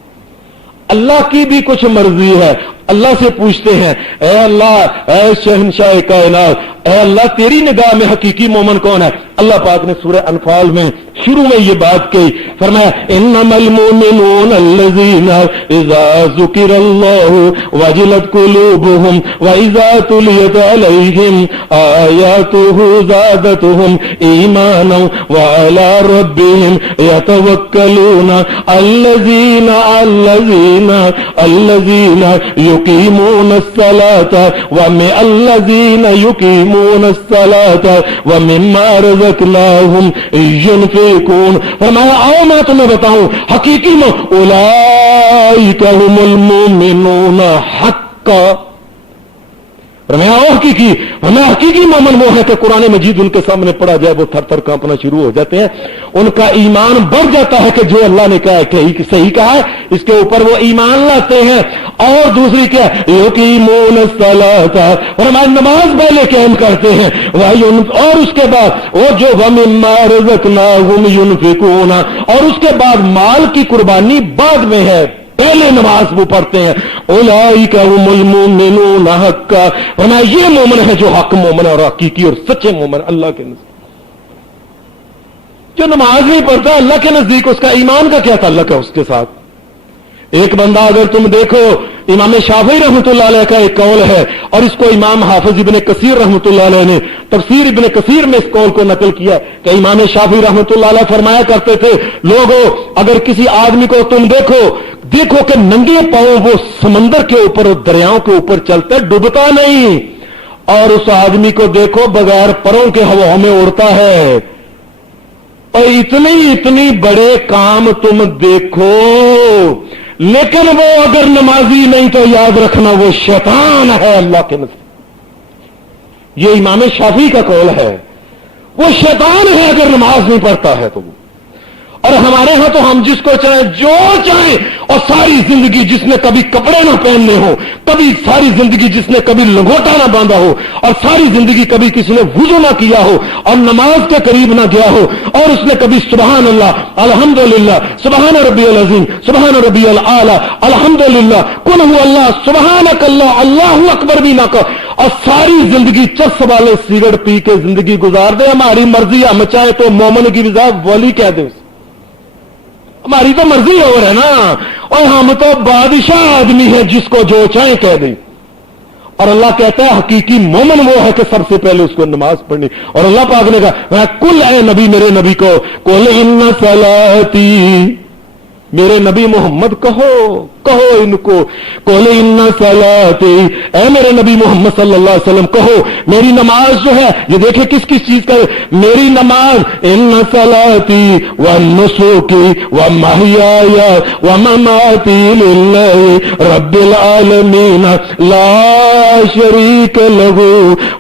अल्लाह की भी कुछ मर्जी है। अल्लाह से पूछते हैं ऐ अल्लाह ऐ शहंशाह कायनात, ऐ अल्लाह तेरी निगाह में हकीकी मोमिन कौन है। अल्लाह पाक ने सूरह अनफाल में शुरू में ये बात कही, फरमाया इन्नमल मुमिनून अल्लज़ीना इज़ा ज़ुकिरल्लाहु वजिलत कुलूबुहुम व इज़ा तुलियत अलैहिम आयातुहु ज़ादतुहुम ईमाना व अला रब्बिहिम यतवक्कलून अल्लज़ीना युकीमूनस्सलाता व मिअल्लज़ीना युकीमूनस्सलाता व मिम्मा रज़क़नाहुम युनफ़िकून। फरमाया आओ मैं तुम्हें बताऊं हकीकी में उलाइका हुमुल मुमिनून हक्का। हकीकी मोमिन वो है कि कुरान मजीद उनके सामने पढ़ा जाए वो थर थर कांपना शुरू हो जाते हैं, उनका ईमान बढ़ जाता है कि जो अल्लाह ने कहा है कि सही कहा है, इसके ऊपर वो ईमान लाते हैं। और दूसरी क्या युकीमूनस्सलाता, और हमारी नमाज पहले कायम करते हैं, और उसके बाद वो जो वमिम्मा रज़क़नाहुम युनफ़िकून, और उसके बाद माल की कुर्बानी बाद में है, पहले नमाज वो पढ़ते हैं। उलाइका हुमुल मुमिनून हक्का, वरना ये मोमिन है जो हक मोमिन और हकीकी और सच्चे मोमिन अल्लाह के नजदीक। जो नमाज नहीं पढ़ता अल्लाह के नजदीक उसका ईमान का क्या ताल्लुक है उसके साथ। एक बंदा अगर तुम देखो, इमाम शाफी रहमतुल्लाह अलैह का एक कौल है, और इसको इमाम हाफिज इब्ने कसीर रहमतुल्लाह अलैह ने तफसीर इब्ने कसीर में इस कौल को नकल किया कि इमाम शाफी रहमतुल्लाह अलैह फरमाया करते थे, लोगों अगर किसी आदमी को तुम देखो कि नंगे पांव वो समंदर के ऊपर और दरियाओं के ऊपर चलता है, डूबता नहीं, और उस आदमी को देखो बगैर परों के हवाओं में उड़ता है। और इतनी बड़े काम तुम देखो, लेकिन वो अगर नमाजी नहीं तो याद रखना वो शैतान है अल्लाह के नज़र। ये इमाम शाफी का कौल है, वो शैतान है अगर नमाज नहीं पढ़ता है तो। और हमारे यहां तो हम जिसको चाहे जो चाहे, और सारी जिंदगी जिसने कभी कपड़े ना पहनने हो, कभी सारी जिंदगी जिसने कभी लंगोटा ना बांधा हो, और सारी जिंदगी कभी किसी ने वुजू ना किया हो और नमाज के करीब ना गया हो, और उसने कभी सुबहान अल्लाह, अल्हम्दुलिल्लाह, सुबहान रब्बियल अज़ीम, सुबहान रब्बियल आला, अल्हम्दुलिल्लाह, कुल हु अल्लाह, सुबहानक अल्लाह, अल्लाहु अकबर भी ना कर, और सारी जिंदगी चस वाले सिगरेट पी के जिंदगी गुजार दे। हमारी मर्जी, हम चाहे तो मोमन की रजा वली कह दे, हमारी तो मर्जी और है ना। और हम तो बादशाह आदमी है जिसको जो चाहे कह दे। और अल्लाह कहता है हकीकी मोमन वो है कि सबसे पहले उसको नमाज पढ़नी। और अल्लाह पाक ने कहा कुल ए नबी, मेरे नबी को, कुल इन्ना सलाती, मेरे नबी मोहम्मद कहो इनको, कोले इन्ना सलाती, ऐ मेरे नबी मोहम्मद सल्लल्लाहु अलैहि वसल्लम कहो मेरी नमाज जो है, ये देखे किस किस चीज का, मेरी नमाज, इन्ना सलाती व नुसुकी व महयाया व ममाती लिल्लाहि रब्बिल आलमीन ला शरीक लहू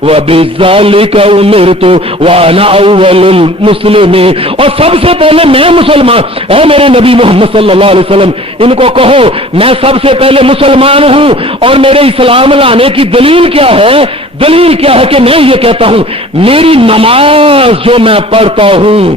व बिज़ालिका उमिरतु व अना अव्वलुल मुस्लिमीन। और सबसे पहले मैं मुसलमान, ऐ मेरे नबी मोहम्मद सल्लल्लाहु अलैहि वसल्लम इनको कहो मैं सबसे पहले मुसलमान हूं। और मेरे इस्लाम लाने की दलील क्या है? दलील क्या है कि मैं ये कहता हूं मेरी नमाज जो मैं पढ़ता हूं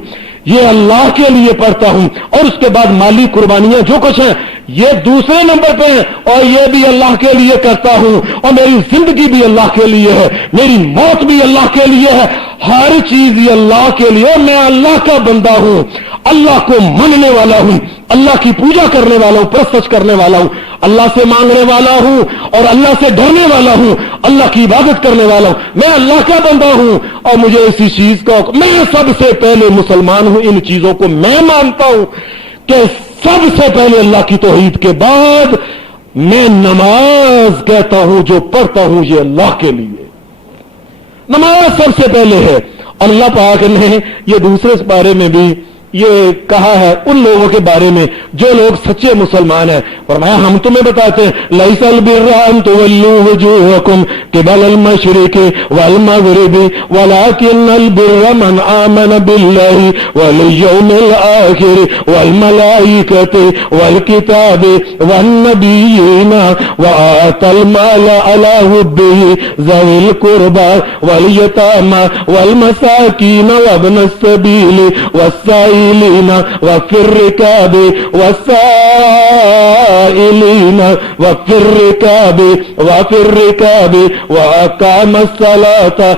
ये अल्लाह के लिए पढ़ता हूं, और उसके बाद माली कुर्बानियां जो कुछ हैं ये दूसरे नंबर पे हैं, और ये भी अल्लाह के लिए करता हूं, और मेरी जिंदगी भी अल्लाह के लिए है, मेरी मौत भी अल्लाह के लिए है, हर चीज ये अल्लाह के लिए। मैं अल्लाह का बंदा हूं, अल्लाह को मानने वाला हूं, अल्लाह की पूजा करने वाला हूं, प्रस्तुत करने वाला हूं, अल्लाह से मांगने वाला हूं और अल्लाह से डरने वाला हूं, अल्लाह की इबादत करने वाला हूं। मैं अल्लाह का बंदा हूं और मुझे इसी चीज का, मैं सबसे पहले मुसलमान हूं। इन चीजों को मैं मानता हूं कि सबसे पहले अल्लाह की तौहीद के बाद मैं नमाज कहता हूं, जो पढ़ता हूं ये अल्लाह के लिए, नमाज सबसे पहले है। अल्लाह पाक ने ये दूसरे बारे में भी ये कहा है उन लोगों के बारे में जो लोग सच्चे मुसलमान हैं। फरमाया हम तुम्हें बताते हैं लैसल बिर्रा अन तुवल्लू वजूहकुम क़िबल मशरिक़ि वल मग़रिबि वलाकिन्नल बिर्रा मन आमन बिल्लाहि वल यौमिल आखिर वल मलाइकति वल किताबि वन नबिय्यीना व आतल माल अला हुब्बिहि ज़विल कुर्बा वल यतामा वल मसाकीन व इब्नस सबील वस्साइलीना वफ़िर रिकाबि वस्साइलीना वफ़िर रिकाबि व अक़ामस सलाता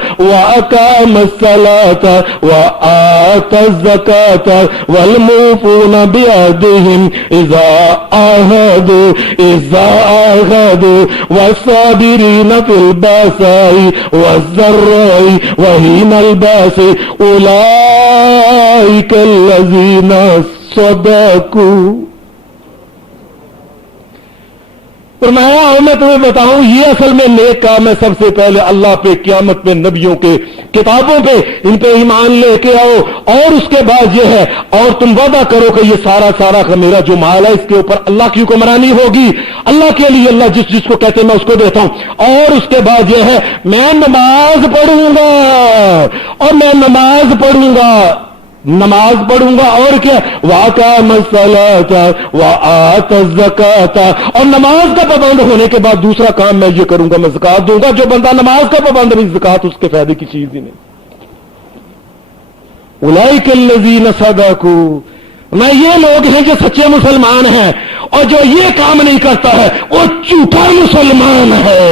व आतज़ ज़काता वल मूफ़ूना बिअहदिहिम इज़ा आहदू वस्साबिरीना फिल बासाई वज़्ज़र्राई व हीनल बासी उलाइका लज़ीना सदकू। फरमाया मैं तुम्हें बताऊं ये असल में नेक काम है। सबसे पहले अल्लाह पे, क़यामत पे, नबियों के, किताबों पे, इन पे ईमान लेके आओ, और उसके बाद ये है और तुम वादा करो कि ये सारा का मेरा जो माल है इसके ऊपर अल्लाह की हुक्मरानी होगी, अल्लाह के लिए, अल्लाह जिसको कहते हैं मैं उसको देता हूं। और उसके बाद ये है मैं नमाज पढ़ूंगा, और मैं नमाज पढ़ूंगा और क्या, वाक़ामस सलाता व आतज़ ज़काता, और नमाज का पाबंद होने के बाद दूसरा काम मैं ये करूंगा मैं ज़कात दूंगा। जो बंदा नमाज का पाबंद नहीं, ज़कात उसके फायदे की चीज ही नहीं। उलाइका लज़ीना सदकू, मैं ये लोग हैं जो सच्चे मुसलमान हैं, और जो ये काम नहीं करता है वो झूठा मुसलमान है।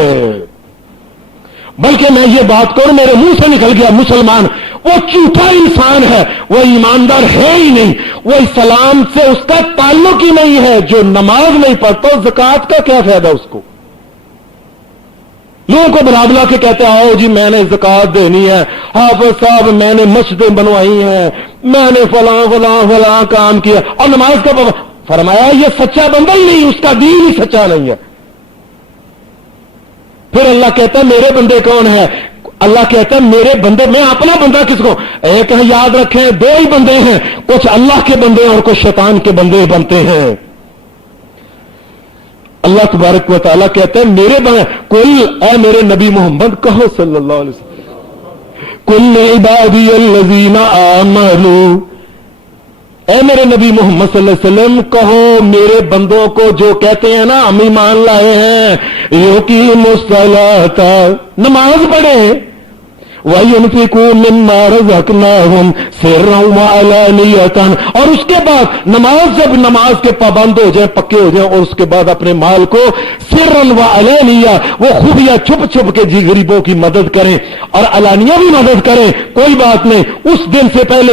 बल्कि मैं ये बात करूं मेरे मुंह से निकल गया मुसलमान, वो झूठा इंसान है, वो ईमानदार है ही नहीं, वो इस्लाम से उसका ताल्लुक ही नहीं है। जो नमाज नहीं पढ़ता ज़कात का क्या फायदा उसको। लोगों को बुला के कहते हैं आओ जी मैंने ज़कात देनी है, हाफ़िज़ साहब मैंने मस्जिदें बनवाई हैं, मैंने फलां काम किया, और नमाज का फरमाया ये सच्चा बंदा ही नहीं, उसका दीन ही सच्चा नहीं है। फिर अल्लाह कहता है मेरे बंदे कौन है اللہ کہتا ہے میرے بندے، میں اپنا بندہ کس کو، ایک ہے یاد رکھیں دو ہی بندے ہیں، کچھ اللہ کے بندے اور کچھ شیطان کے بندے بنتے ہیں۔ اللہ تبارک و تعالیٰ کہتے ہیں میرے بندے، کل اے میرے نبی محمد کہو صلی اللہ علیہ وسلم، کل عبادی الذین آمنوا، اے میرے نبی محمد صلی اللہ علیہ وسلم کہو میرے بندوں کو جو کہتے ہیں نا ہم ایمان لائے ہیں، یقیموا الصلاۃ، نماز پڑھیں، وَيُنْفِقُوا مِمَّا رَزَقْنَاهُمْ سِرًّا وَعَلَانِيَةً، اور اس کے بعد نماز، جب نماز کے پابند ہو جائیں پکے ہو جائیں، اور اس کے بعد اپنے مال کو سرًا وعلانیہ، وہ خفیہ چھپ چھپ کے جی غریبوں کی مدد کریں اور علانیہ بھی مدد کریں، کوئی بات نہیں، اس دن سے پہلے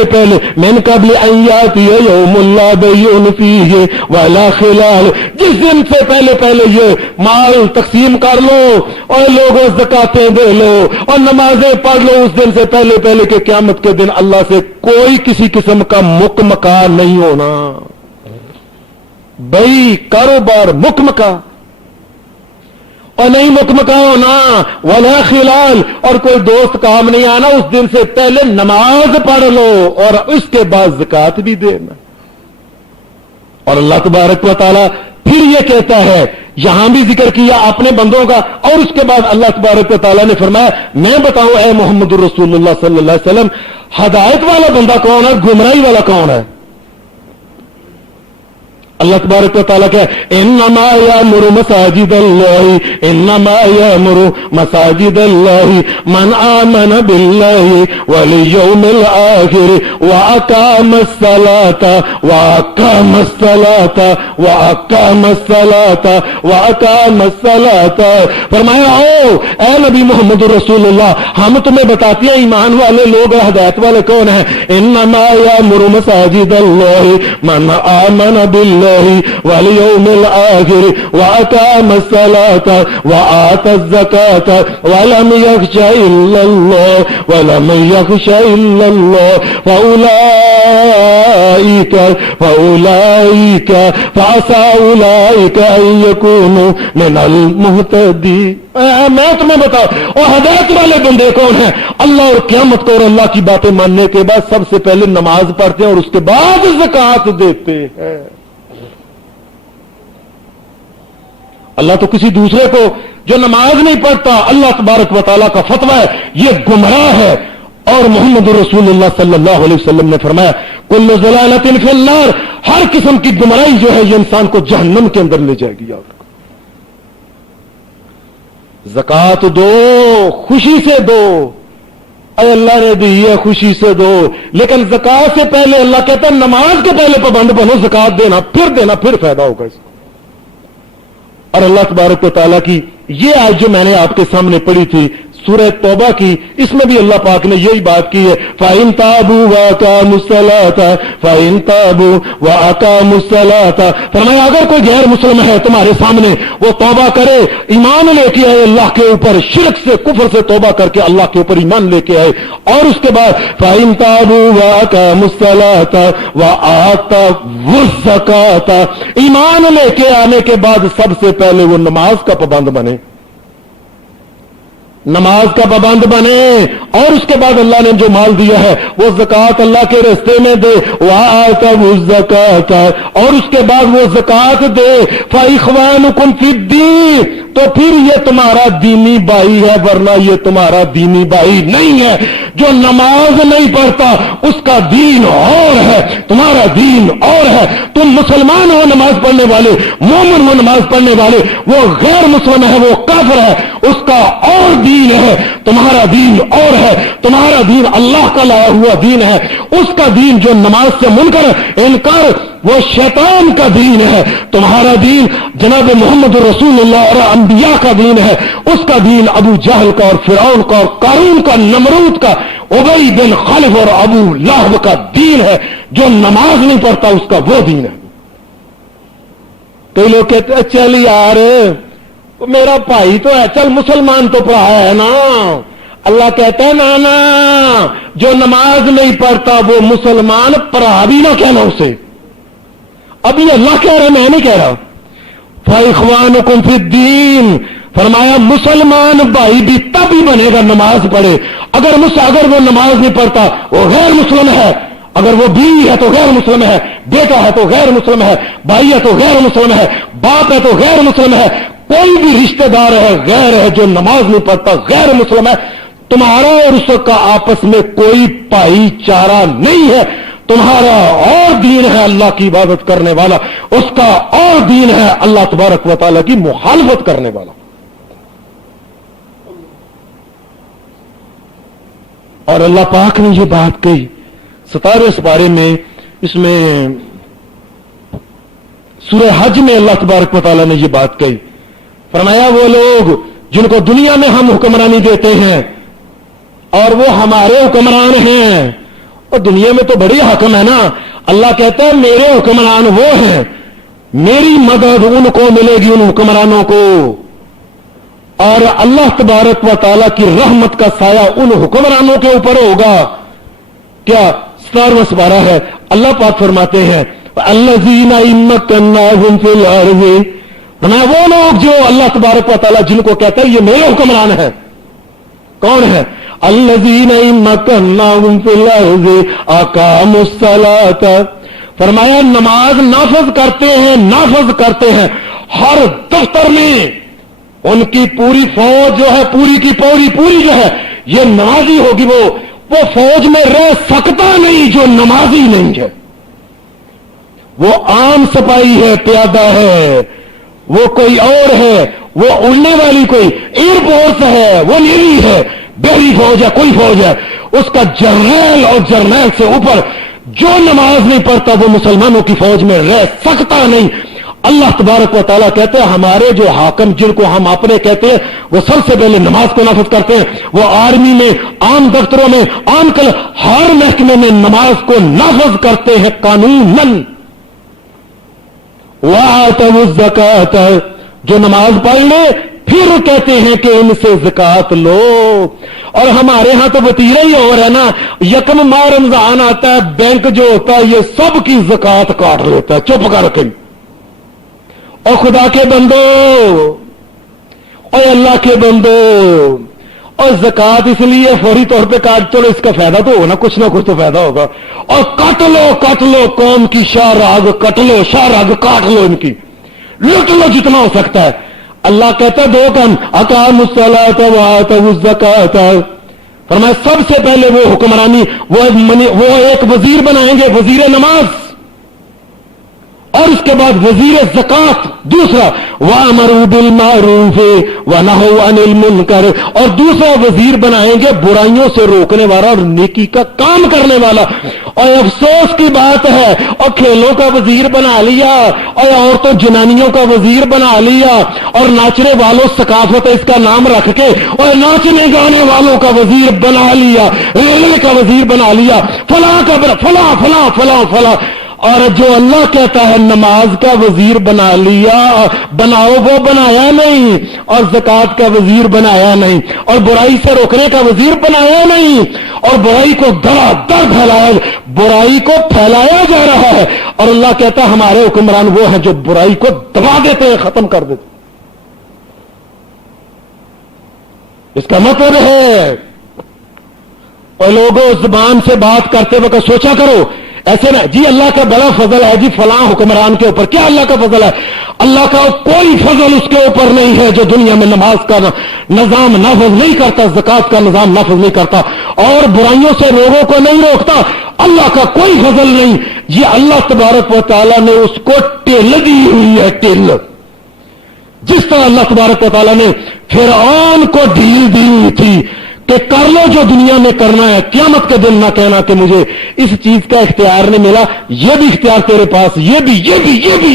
من قبل ان یاتی یوم لا بیع فیہ ولا خلال، جس دن سے پہلے یہ مال تقسیم کر لو اور لوگوں زکاتیں دے لو اور نمازیں پڑھ لو اس دن سے پہلے کہ قیامت کے دن اللہ سے کوئی کسی قسم کا مکمکا نہیں ہونا، بھائی کاروبار مکمکا اور نہیں مکمکا ہونا، ولا خلال، اور کوئی دوست کام نہیں آنا، اس دن سے پہلے نماز پڑھ لو اور اس کے بعد زکات بھی دینا۔ اور اللہ تبارک و تعالی پھر یہ کہتا ہے، یہاں بھی ذکر کیا اپنے بندوں کا، اور اس کے بعد اللہ تبارک و تعالیٰ نے فرمایا میں بتاؤں اے محمد الرسول اللہ صلی اللہ علیہ وسلم، ہدایت والا بندہ کون ہے، گمراہی والا کون ہے؟ اللہ تبارک و تعالیٰ کہ انما یامر مساجد اللہ، انما یامر مساجد اللہ من آمن باللہ والیوم الآخر واقام الصلاة واقام الصلاة واقام الصلاة واقام الصلاة، فرمایا او اے نبی محمد رسول اللہ، ہم تمہیں بتاتے ہیں ایمان والے لوگ ہدایت والے کون ہیں، انما یامر مساجد اللہ من آمن باللہ والیوم الآخر واقام الصلاة وآتى الزکاة ولم یخش الا اللہ ولم یخش الا اللہ فاولئک فعسى اولئک ان یکونوا من المہتدین۔ میں تمہیں بتاؤ اور ہدایت والے بندے کون ہیں، اللہ اور قیامت کو اور اللہ کی باتیں ماننے کے بعد سب سے پہلے نماز پڑھتے ہیں اور اس کے بعد زکات دیتے ہیں۔ اللہ تو کسی دوسرے کو جو نماز نہیں پڑھتا، اللہ تبارک و تعالیٰ کا فتویٰ ہے یہ گمراہ ہے، اور محمد رسول اللہ صلی اللہ علیہ وسلم نے فرمایا کل ضلالۃ فی النار، ہر قسم کی گمراہی جو ہے یہ انسان کو جہنم کے اندر لے جائے گی۔ یاد رکھو، زکات دو، خوشی سے دو، اے اللہ نے دی ہے خوشی سے دو، لیکن زکات سے پہلے اللہ کہتا ہے نماز کے پہلے پابند بنو، زکات دینا پھر فائدہ ہوگا اس کو۔ اور اللہ تبارک و تعالیٰ کی یہ آیت جو میں نے آپ کے سامنے پڑھی تھی سورہ توبہ کی، اس میں بھی اللہ پاک نے یہی بات کی ہے، فَإِن تَابُوا وَأَقَامُوا الصَّلَاةَ فَإِن تَابُوا وَأَقَامُوا الصَّلَاةَ، فرمایا اگر کوئی غیر مسلم ہے تمہارے سامنے، وہ توبہ کرے، ایمان لے کے آئے اللہ کے اوپر، شرک سے کفر سے توبہ کر کے اللہ کے اوپر ایمان لے کے آئے، اور اس کے بعد فَإِن تَابُوا وَأَقَامُوا الصَّلَاةَ وَآتَوُا الزَّكَاةَ، ایمان لے کے آنے کے بعد سب سے پہلے وہ نماز کا پابند بنے، نماز کا پابند بنے، اور اس کے بعد اللہ نے جو مال دیا ہے وہ زکات اللہ کے راستے میں دے، وَآتَوُا الزَّكَاةَ، اور اس کے بعد وہ زکات دے، فَإِخْوَانُكُمْ فِي الدِّينِ، تو پھر یہ تمہارا دینی بھائی ہے، ورنہ یہ تمہارا دینی بھائی نہیں ہے۔ جو نماز نہیں پڑھتا اس کا دین اور ہے، تمہارا دین اور ہے۔ تم مسلمان ہو نماز پڑھنے والے، مومن ہو نماز پڑھنے والے، وہ غیر مسلم ہے، وہ کافر ہے، اس کا اور دین ہے، تمہارا دین اور ہے۔ تمہارا دین اللہ کا لایا ہوا دین ہے، اس کا دین جو نماز سے منکر انکار وہ شیطان کا دین ہے۔ تمہارا دین جناب محمد رسول اللہ اور انبیاء کا دین ہے، اس کا دین ابو جہل کا اور فرعون کا اور قارون کا، نمرود کا، ابی بن خلف اور ابو لہب کا دین ہے۔ جو نماز نہیں پڑھتا اس کا وہ دین ہے۔ کئی لوگ کہتے ہیں چل یار میرا بھائی تو ہے، چل مسلمان تو پڑھا ہے نا۔ اللہ کہتا ہے نا، جو نماز نہیں پڑھتا وہ مسلمان پڑھا بھی نہ کہنا اسے۔ ابھی اللہ کہہ رہا ہے، میں نہیں کہہ رہا۔ فَإِخْوَانُكُمْ فِي الدِّينِ फरमाया मुसलमान भाई भी तब ही बनेगा नमाज पढ़े, अगर वो नमाज नहीं पढ़ता वो गैर मुस्लिम है, अगर वो बीवी है तो गैर मुस्लिम है, बेटा है तो गैर मुस्लिम है, भाई है तो गैर मुस्लिम है, बाप है तो गैर मुस्लिम है, कोई भी रिश्तेदार है गैर है जो नमाज नहीं पढ़ता गैर मुस्लिम है। तुम्हारा और उसका आपस में कोई भाईचारा नहीं है, तुम्हारा और दीन है अल्लाह की इबादत करने वाला, उसका और दीन है अल्लाह तबारक व तआला की मुखालफत करने वाला। और अल्लाह पाक ने ये बात कही 17वें सुपारे में, इसमें सूरह हज में अल्लाह तबारक व तआला ने ये बात कही, फरमाया वो लोग जिनको दुनिया में हम हुक्मरानी देते हैं और वो हमारे हुक्मरान हैं, और दुनिया में तो बड़ी हकम है ना, अल्लाह कहता है मेरे हुक्मरान वो हैं, मेरी मदद उनको मिलेगी उन हुक्मरानों को, और अल्लाह तबारक व तआला की रहमत का साया उन हुक्मरानों के ऊपर होगा। क्या 17वां सुपारा है, अल्लाह पाक फरमाते हैं अल्लज़ीना इम्मकन्नाहुम फिल अर्ज़ि, वो लोग जो अल्लाह तबारक व तआला जिनको कहता है ये मेरे हुक्मरान है, कौन है? अल्लज़ीना इम्मकन्नाहुम फिल अर्ज़ि अक़ामुस्सलात, फरमाया नमाज नाफज करते हैं हर दफ्तर में, उनकी पूरी फौज जो है पूरी की पूरी जो है ये नमाजी होगी, वो फौज में रह सकता नहीं जो नमाजी नहीं है। वो आम सिपाही है, प्यादा है, वो कोई और है, वो उड़ने वाली कोई एयरफोर्स है, वो नेवी है, बहरी फौज है, कोई फौज है, उसका जर्नल और जर्नल से ऊपर जो नमाज नहीं पढ़ता वो मुसलमानों की फौज में रह सकता नहीं। अल्लाह तबारक व तआला कहते हैं हमारे जो हाकम जिनको हम अपने कहते हैं वो सबसे पहले नमाज को नाफिज करते हैं, वो आर्मी में, आम दफ्तरों में, आम कल हर महकमे में नमाज को नाफिज करते हैं कानूनन। वातवु ज़कात, जो नमाज पढ़ ले फिर कहते हैं कि इनसे ज़कात लो। और हमारे यहां तो वतीरा ही और है ना, यकम माह रमजान आता है, बैंक जो होता है ये सब की ज़कात काट लेता है चुप करके। और खुदा के बंदो और अल्लाह के बंदो, और ज़कात इसलिए फौरी तौर पे काट, चलो इसका फायदा तो होगा, कुछ ना कुछ तो फायदा होगा, और काट लो कौम की शाहराग, काट लो इनकी, लूट लो जितना हो सकता है। अल्लाह कहता है दो काम, अक़ामुस्सलात व आतवुज़ ज़कात, फरमाया सबसे पहले वो हुक्मरानी, वो एक वजीर बनाएंगे, वजीर नमाज, और उसके बाद वजीर ज़कात दूसरा, वअमरू बिल मारूफ व नहू अनिल मुनकर, और दूसरा वजीर बनाएंगे बुराइयों से रोकने वाला और नेकी का काम करने वाला। और अफसोस की बात है, और खेलों का वजीर बना लिया, और औरतों जनानियों का वजीर बना लिया, और नाचने वालों सकाफत इसका नाम रख के और नाचने गाने वालों का वजीर बना लिया, रेलवे का वजीर बना लिया, फला का फला। और जो अल्लाह कहता है नमाज का वजीर बना लिया, बनाओ, वो बनाया नहीं, और ज़कात का वजीर बनाया नहीं, और बुराई से रोकने का वजीर बनाया नहीं, और बुराई को धड़ाधड़ बुराई को फैलाया जा रहा है। और अल्लाह कहता है हमारे हुक्मरान वो हैं जो बुराई को दबा देते हैं, खत्म कर देते। इसका मतलब है, और लोगों जुबान से बात करते वक्त सोचा करो ऐसे ना जी अल्लाह का बड़ा फजल है जी फलां हुक्मरान के ऊपर। क्या अल्लाह का फजल है? अल्लाह का कोई फजल उसके ऊपर नहीं है जो दुनिया में नमाज का निजाम नाफिज नहीं करता, ज़कात का निजाम नाफिज नहीं करता, और बुराइयों से लोगों को नहीं रोकता। अल्लाह का कोई फजल नहीं, ये अल्लाह तबारक व तआला ने उसको टेल दी हुई है, टेल। जिस तरह अल्लाह तबारक व तआला ने फिरऔन को ढील दी हुई थी कि कर लो जो दुनिया में करना है, क़यामत के दिन ना कहना कि मुझे इस चीज का इख्तियार नहीं मिला, ये भी इख्तियार तेरे पास, ये भी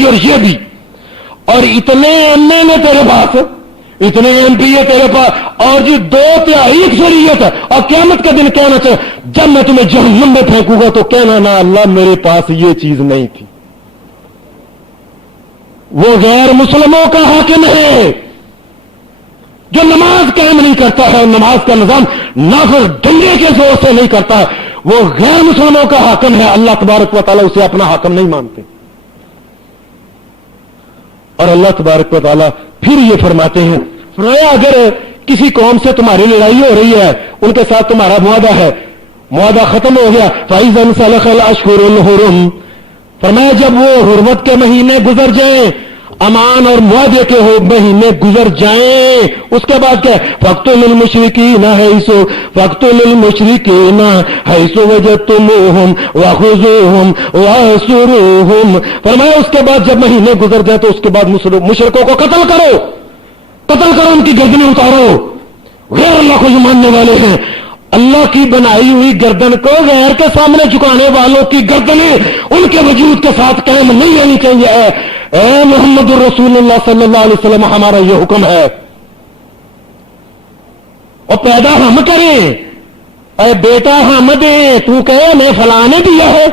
और ये भी, और इतने एमए तेरे पास, इतने एमपी है तेरे पास, और जी 2/3 अक्सरियत है, और क़यामत के दिन कहना चाहिए जब मैं तुम्हें जहन्नम में फेंकूंगा तो कहना ना अल्लाह मेरे पास ये चीज नहीं थी। वो गैर मुसलमानों का हाकिम है जो नमाज कायम नहीं करता है, नमाज का निजाम नाफिज डंडे के जोर से नहीं करता है, वो गैर मुसलमानों का हाकिम है। अल्लाह तबारक व तआला उसे अपना हाकिम नहीं मानते। और अल्लाह तबारक व तआला फिर ये फरमाते हैं فرمایا اگر کسی قوم سے تمہاری لڑائی ہو رہی ہے، ان کے ساتھ تمہارا معاہدہ ہے، معاہدہ ختم ہو گیا، فَإِذَا انْسَلَخَ الْأَشْهُرُ الْحُرُمُ، فرمایا جب وہ حرمت کے مہینے گزر جائیں، امان اور معاہدے کے مہینے گزر جائیں، اس کے بعد کیا؟ فَاقْتُلُوا الْمُشْرِكِينَ حَيْثُ وَجَدتُّمُوهُمْ وَخُذُوهُمْ وَاحْصُرُوهُمْ، فرمایا اس کے بعد جب مہینے گزر جائے تو اس کے بعد مشرکوں کو قتل کرو، ان کی گردنیں اتارو۔ غیر اللہ کو جو ماننے والے ہیں، اللہ کی بنائی ہوئی گردن کو غیر کے سامنے جھکانے والوں کی گردنیں ان کے وجود کے ساتھ قائم نہیں ہونی چاہیے۔ اے محمد الرسول اللہ صلی اللہ علیہ وسلم، ہمارا یہ حکم ہے، اور پیدا ہم کریں، اے بیٹا ہم دیں، تو کہے میں فلاں نے دیا ہے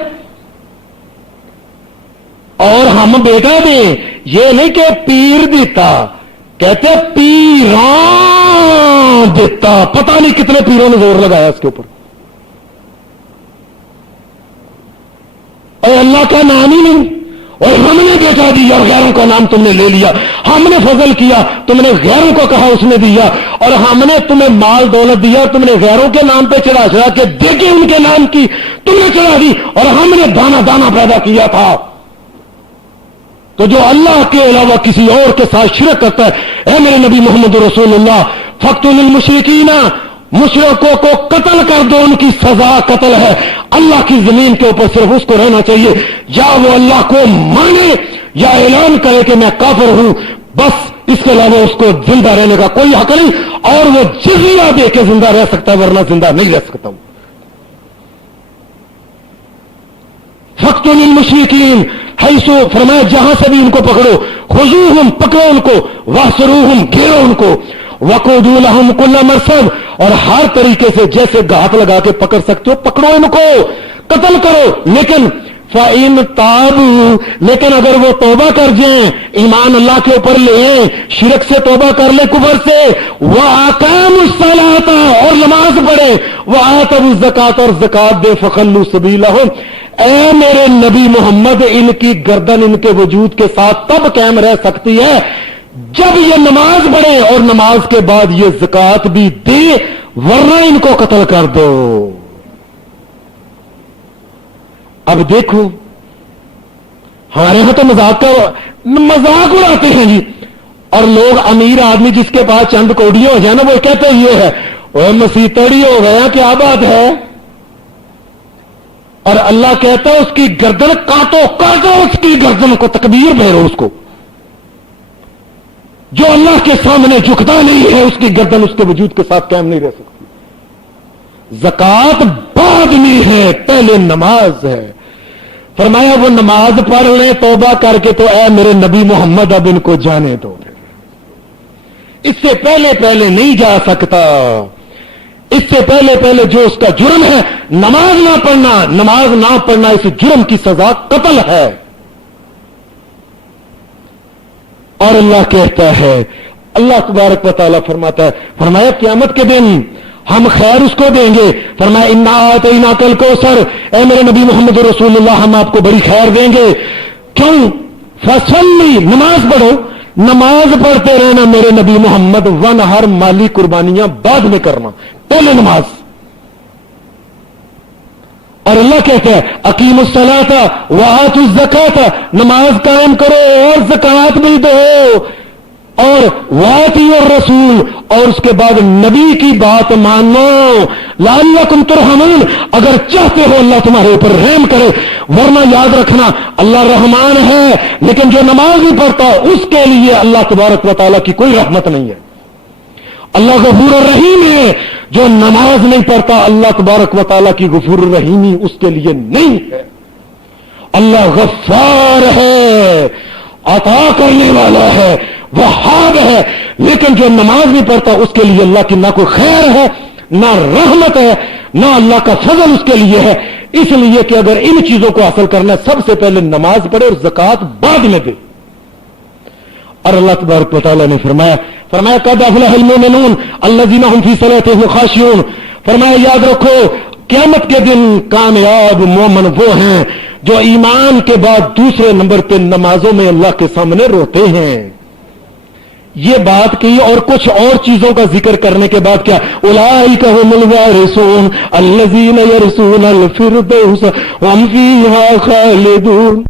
اور ہم بیٹا دیں، یہ نہیں کہ پیر دیتا، کہتے پیران دیتا۔ پتہ نہیں کتنے پیروں نے زور لگایا اس کے اوپر۔ اے اللہ کا نام ہی نہیں، اور ہم نے بیٹا دیا اور غیروں کا نام تم نے لے لیا، ہم نے فضل کیا، تم نے غیروں کو کہا اس نے دیا، اور ہم نے تمہیں مال دولت دیا، تم نے غیروں کے نام پہ چڑھا کے دیکھے ان کے نام کی تم نے چڑھا دی، اور ہم نے دانا دانا پیدا کیا تھا۔ تو جو اللہ کے علاوہ کسی اور کے ساتھ شرک کرتا ہے، اے میرے نبی محمد رسول اللہ، فَاقْتُلُوا الْمُشْرِكِينَ، مشرکوں کو قتل کر دو، ان کی سزا قتل ہے۔ اللہ کی زمین کے اوپر صرف اس کو رہنا چاہیے، یا وہ اللہ کو مانے یا اعلان کرے کہ میں کافر ہوں، بس اس کے علاوہ اس کو زندہ رہنے کا کوئی حق نہیں، اور وہ جزیہ دے کے زندہ رہ سکتا ہے، ورنہ زندہ نہیں رہ سکتا ہوں۔ فَاقْتُلُوا الْمُشْرِكِينَ حیث، فرمایا جہاں سے بھی ان کو پکڑو، خذوہم، پکڑو ان کو، واحصروہم، گھیرو ان کو، وقعدوا لہم کل مرصد، اور ہر طریقے سے جیسے گھات لگا کے پکڑ سکتے ہو پکڑو ان کو، قتل کرو، لیکن فَإِن تَابُوا، لیکن اگر وہ توبہ کر جائیں، ایمان اللہ کے اوپر لے آئیں، شرک سے توبہ کر لے، کفر سے، وَأَقَامُوا الصَّلَاةَ، اور نماز پڑھے، وَآتَوُا الزَّکَاةَ، اور زکات دے، فَخَلُّوا سَبِیلَهُمْ، اے میرے نبی محمد، ان کی گردن ان کے وجود کے ساتھ تب قائم رہ سکتی ہے جب یہ نماز پڑھے اور نماز کے بعد یہ زکات بھی دے، ورنہ ان کو قتل کر دو۔ اب دیکھو ہمارے ہاں تو مذاق اڑاتے ہیں جی، اور لوگ امیر آدمی جس کے پاس چند کوڑیاں ہو جائیں نا، وہ کہتے ہیں یہ ہے، وہ مسیتڑی ہو گیا، کیا بات ہے؟ اور اللہ کہتا ہے اس کی گردن کاٹو، اس کی گردن کو، تکبیر پھیرو اس کو۔ جو اللہ کے سامنے جھکتا نہیں ہے، اس کی گردن اس کے وجود کے ساتھ قائم نہیں رہ سکتی۔ زکات بعد میں ہے، پہلے نماز ہے۔ فرمایا وہ نماز پڑھ لیں توبہ کر کے، تو اے میرے نبی محمد اب ان کو جانے دو، اس سے پہلے نہیں جا سکتا۔ اس سے پہلے جو اس کا جرم ہے، نماز نہ پڑھنا، اس جرم کی سزا قتل ہے۔ اور اللہ کہتا ہے، اللہ تبارک و تعالیٰ فرماتا ہے، فرمایا قیامت کے دن ہم خیر اس کو دیں گے، فرمایا انا اعطیناک الکوثر، اے میرے نبی محمد رسول اللہ، ہم آپ کو بڑی خیر دیں گے۔ کیوں؟ فصلی، نماز پڑھو، نماز پڑھتے رہنا میرے نبی محمد، ہر مالی قربانیاں بعد میں کرنا، پہلے نماز۔ اور اللہ کہتا ہے اقیموا الصلاۃ وآتوا الزکاۃ، نماز قائم کرو اور زکات بھی دو، اور واطیعوا الرسول، اور اس کے بعد نبی کی بات مانو، لعلکم ترحمون، اگر چاہتے ہو اللہ تمہارے اوپر رحم کرے، ورنہ یاد رکھنا اللہ رحمان ہے، لیکن جو نماز نہیں پڑھتا اس کے لیے اللہ تبارک و تعالیٰ کی کوئی رحمت نہیں ہے۔ اللہ غفور الرحیم ہے، جو نماز نہیں پڑھتا اللہ تبارک و تعالیٰ کی غفور الرحیمی اس کے لیے نہیں ہے۔ اللہ غفار ہے، عطا کرنے والا ہے، وہاب ہے، لیکن جو نماز نہیں پڑھتا اس کے لیے اللہ کی نہ کوئی خیر ہے، نہ رحمت ہے، نہ اللہ کا فضل اس کے لیے ہے۔ اس لیے کہ اگر ان چیزوں کو حاصل کرنا ہے، سب سے پہلے نماز پڑھے اور زکات بعد میں دے۔ اور اللہ تبارک و تعالیٰ نے فرمایا قد افلح المؤمنون الذین هم فی صلاتهم خاشعون، فرمایا یاد رکھو قیامت کے دن کامیاب مومن وہ ہیں جو ایمان کے بعد دوسرے نمبر پہ نمازوں میں اللہ کے سامنے روتے ہیں۔ یہ بات کی اور کچھ اور چیزوں کا ذکر کرنے کے بعد کیا اولئک هم الوارثون الذین یرثون الفردوس هم فیہا خالدون.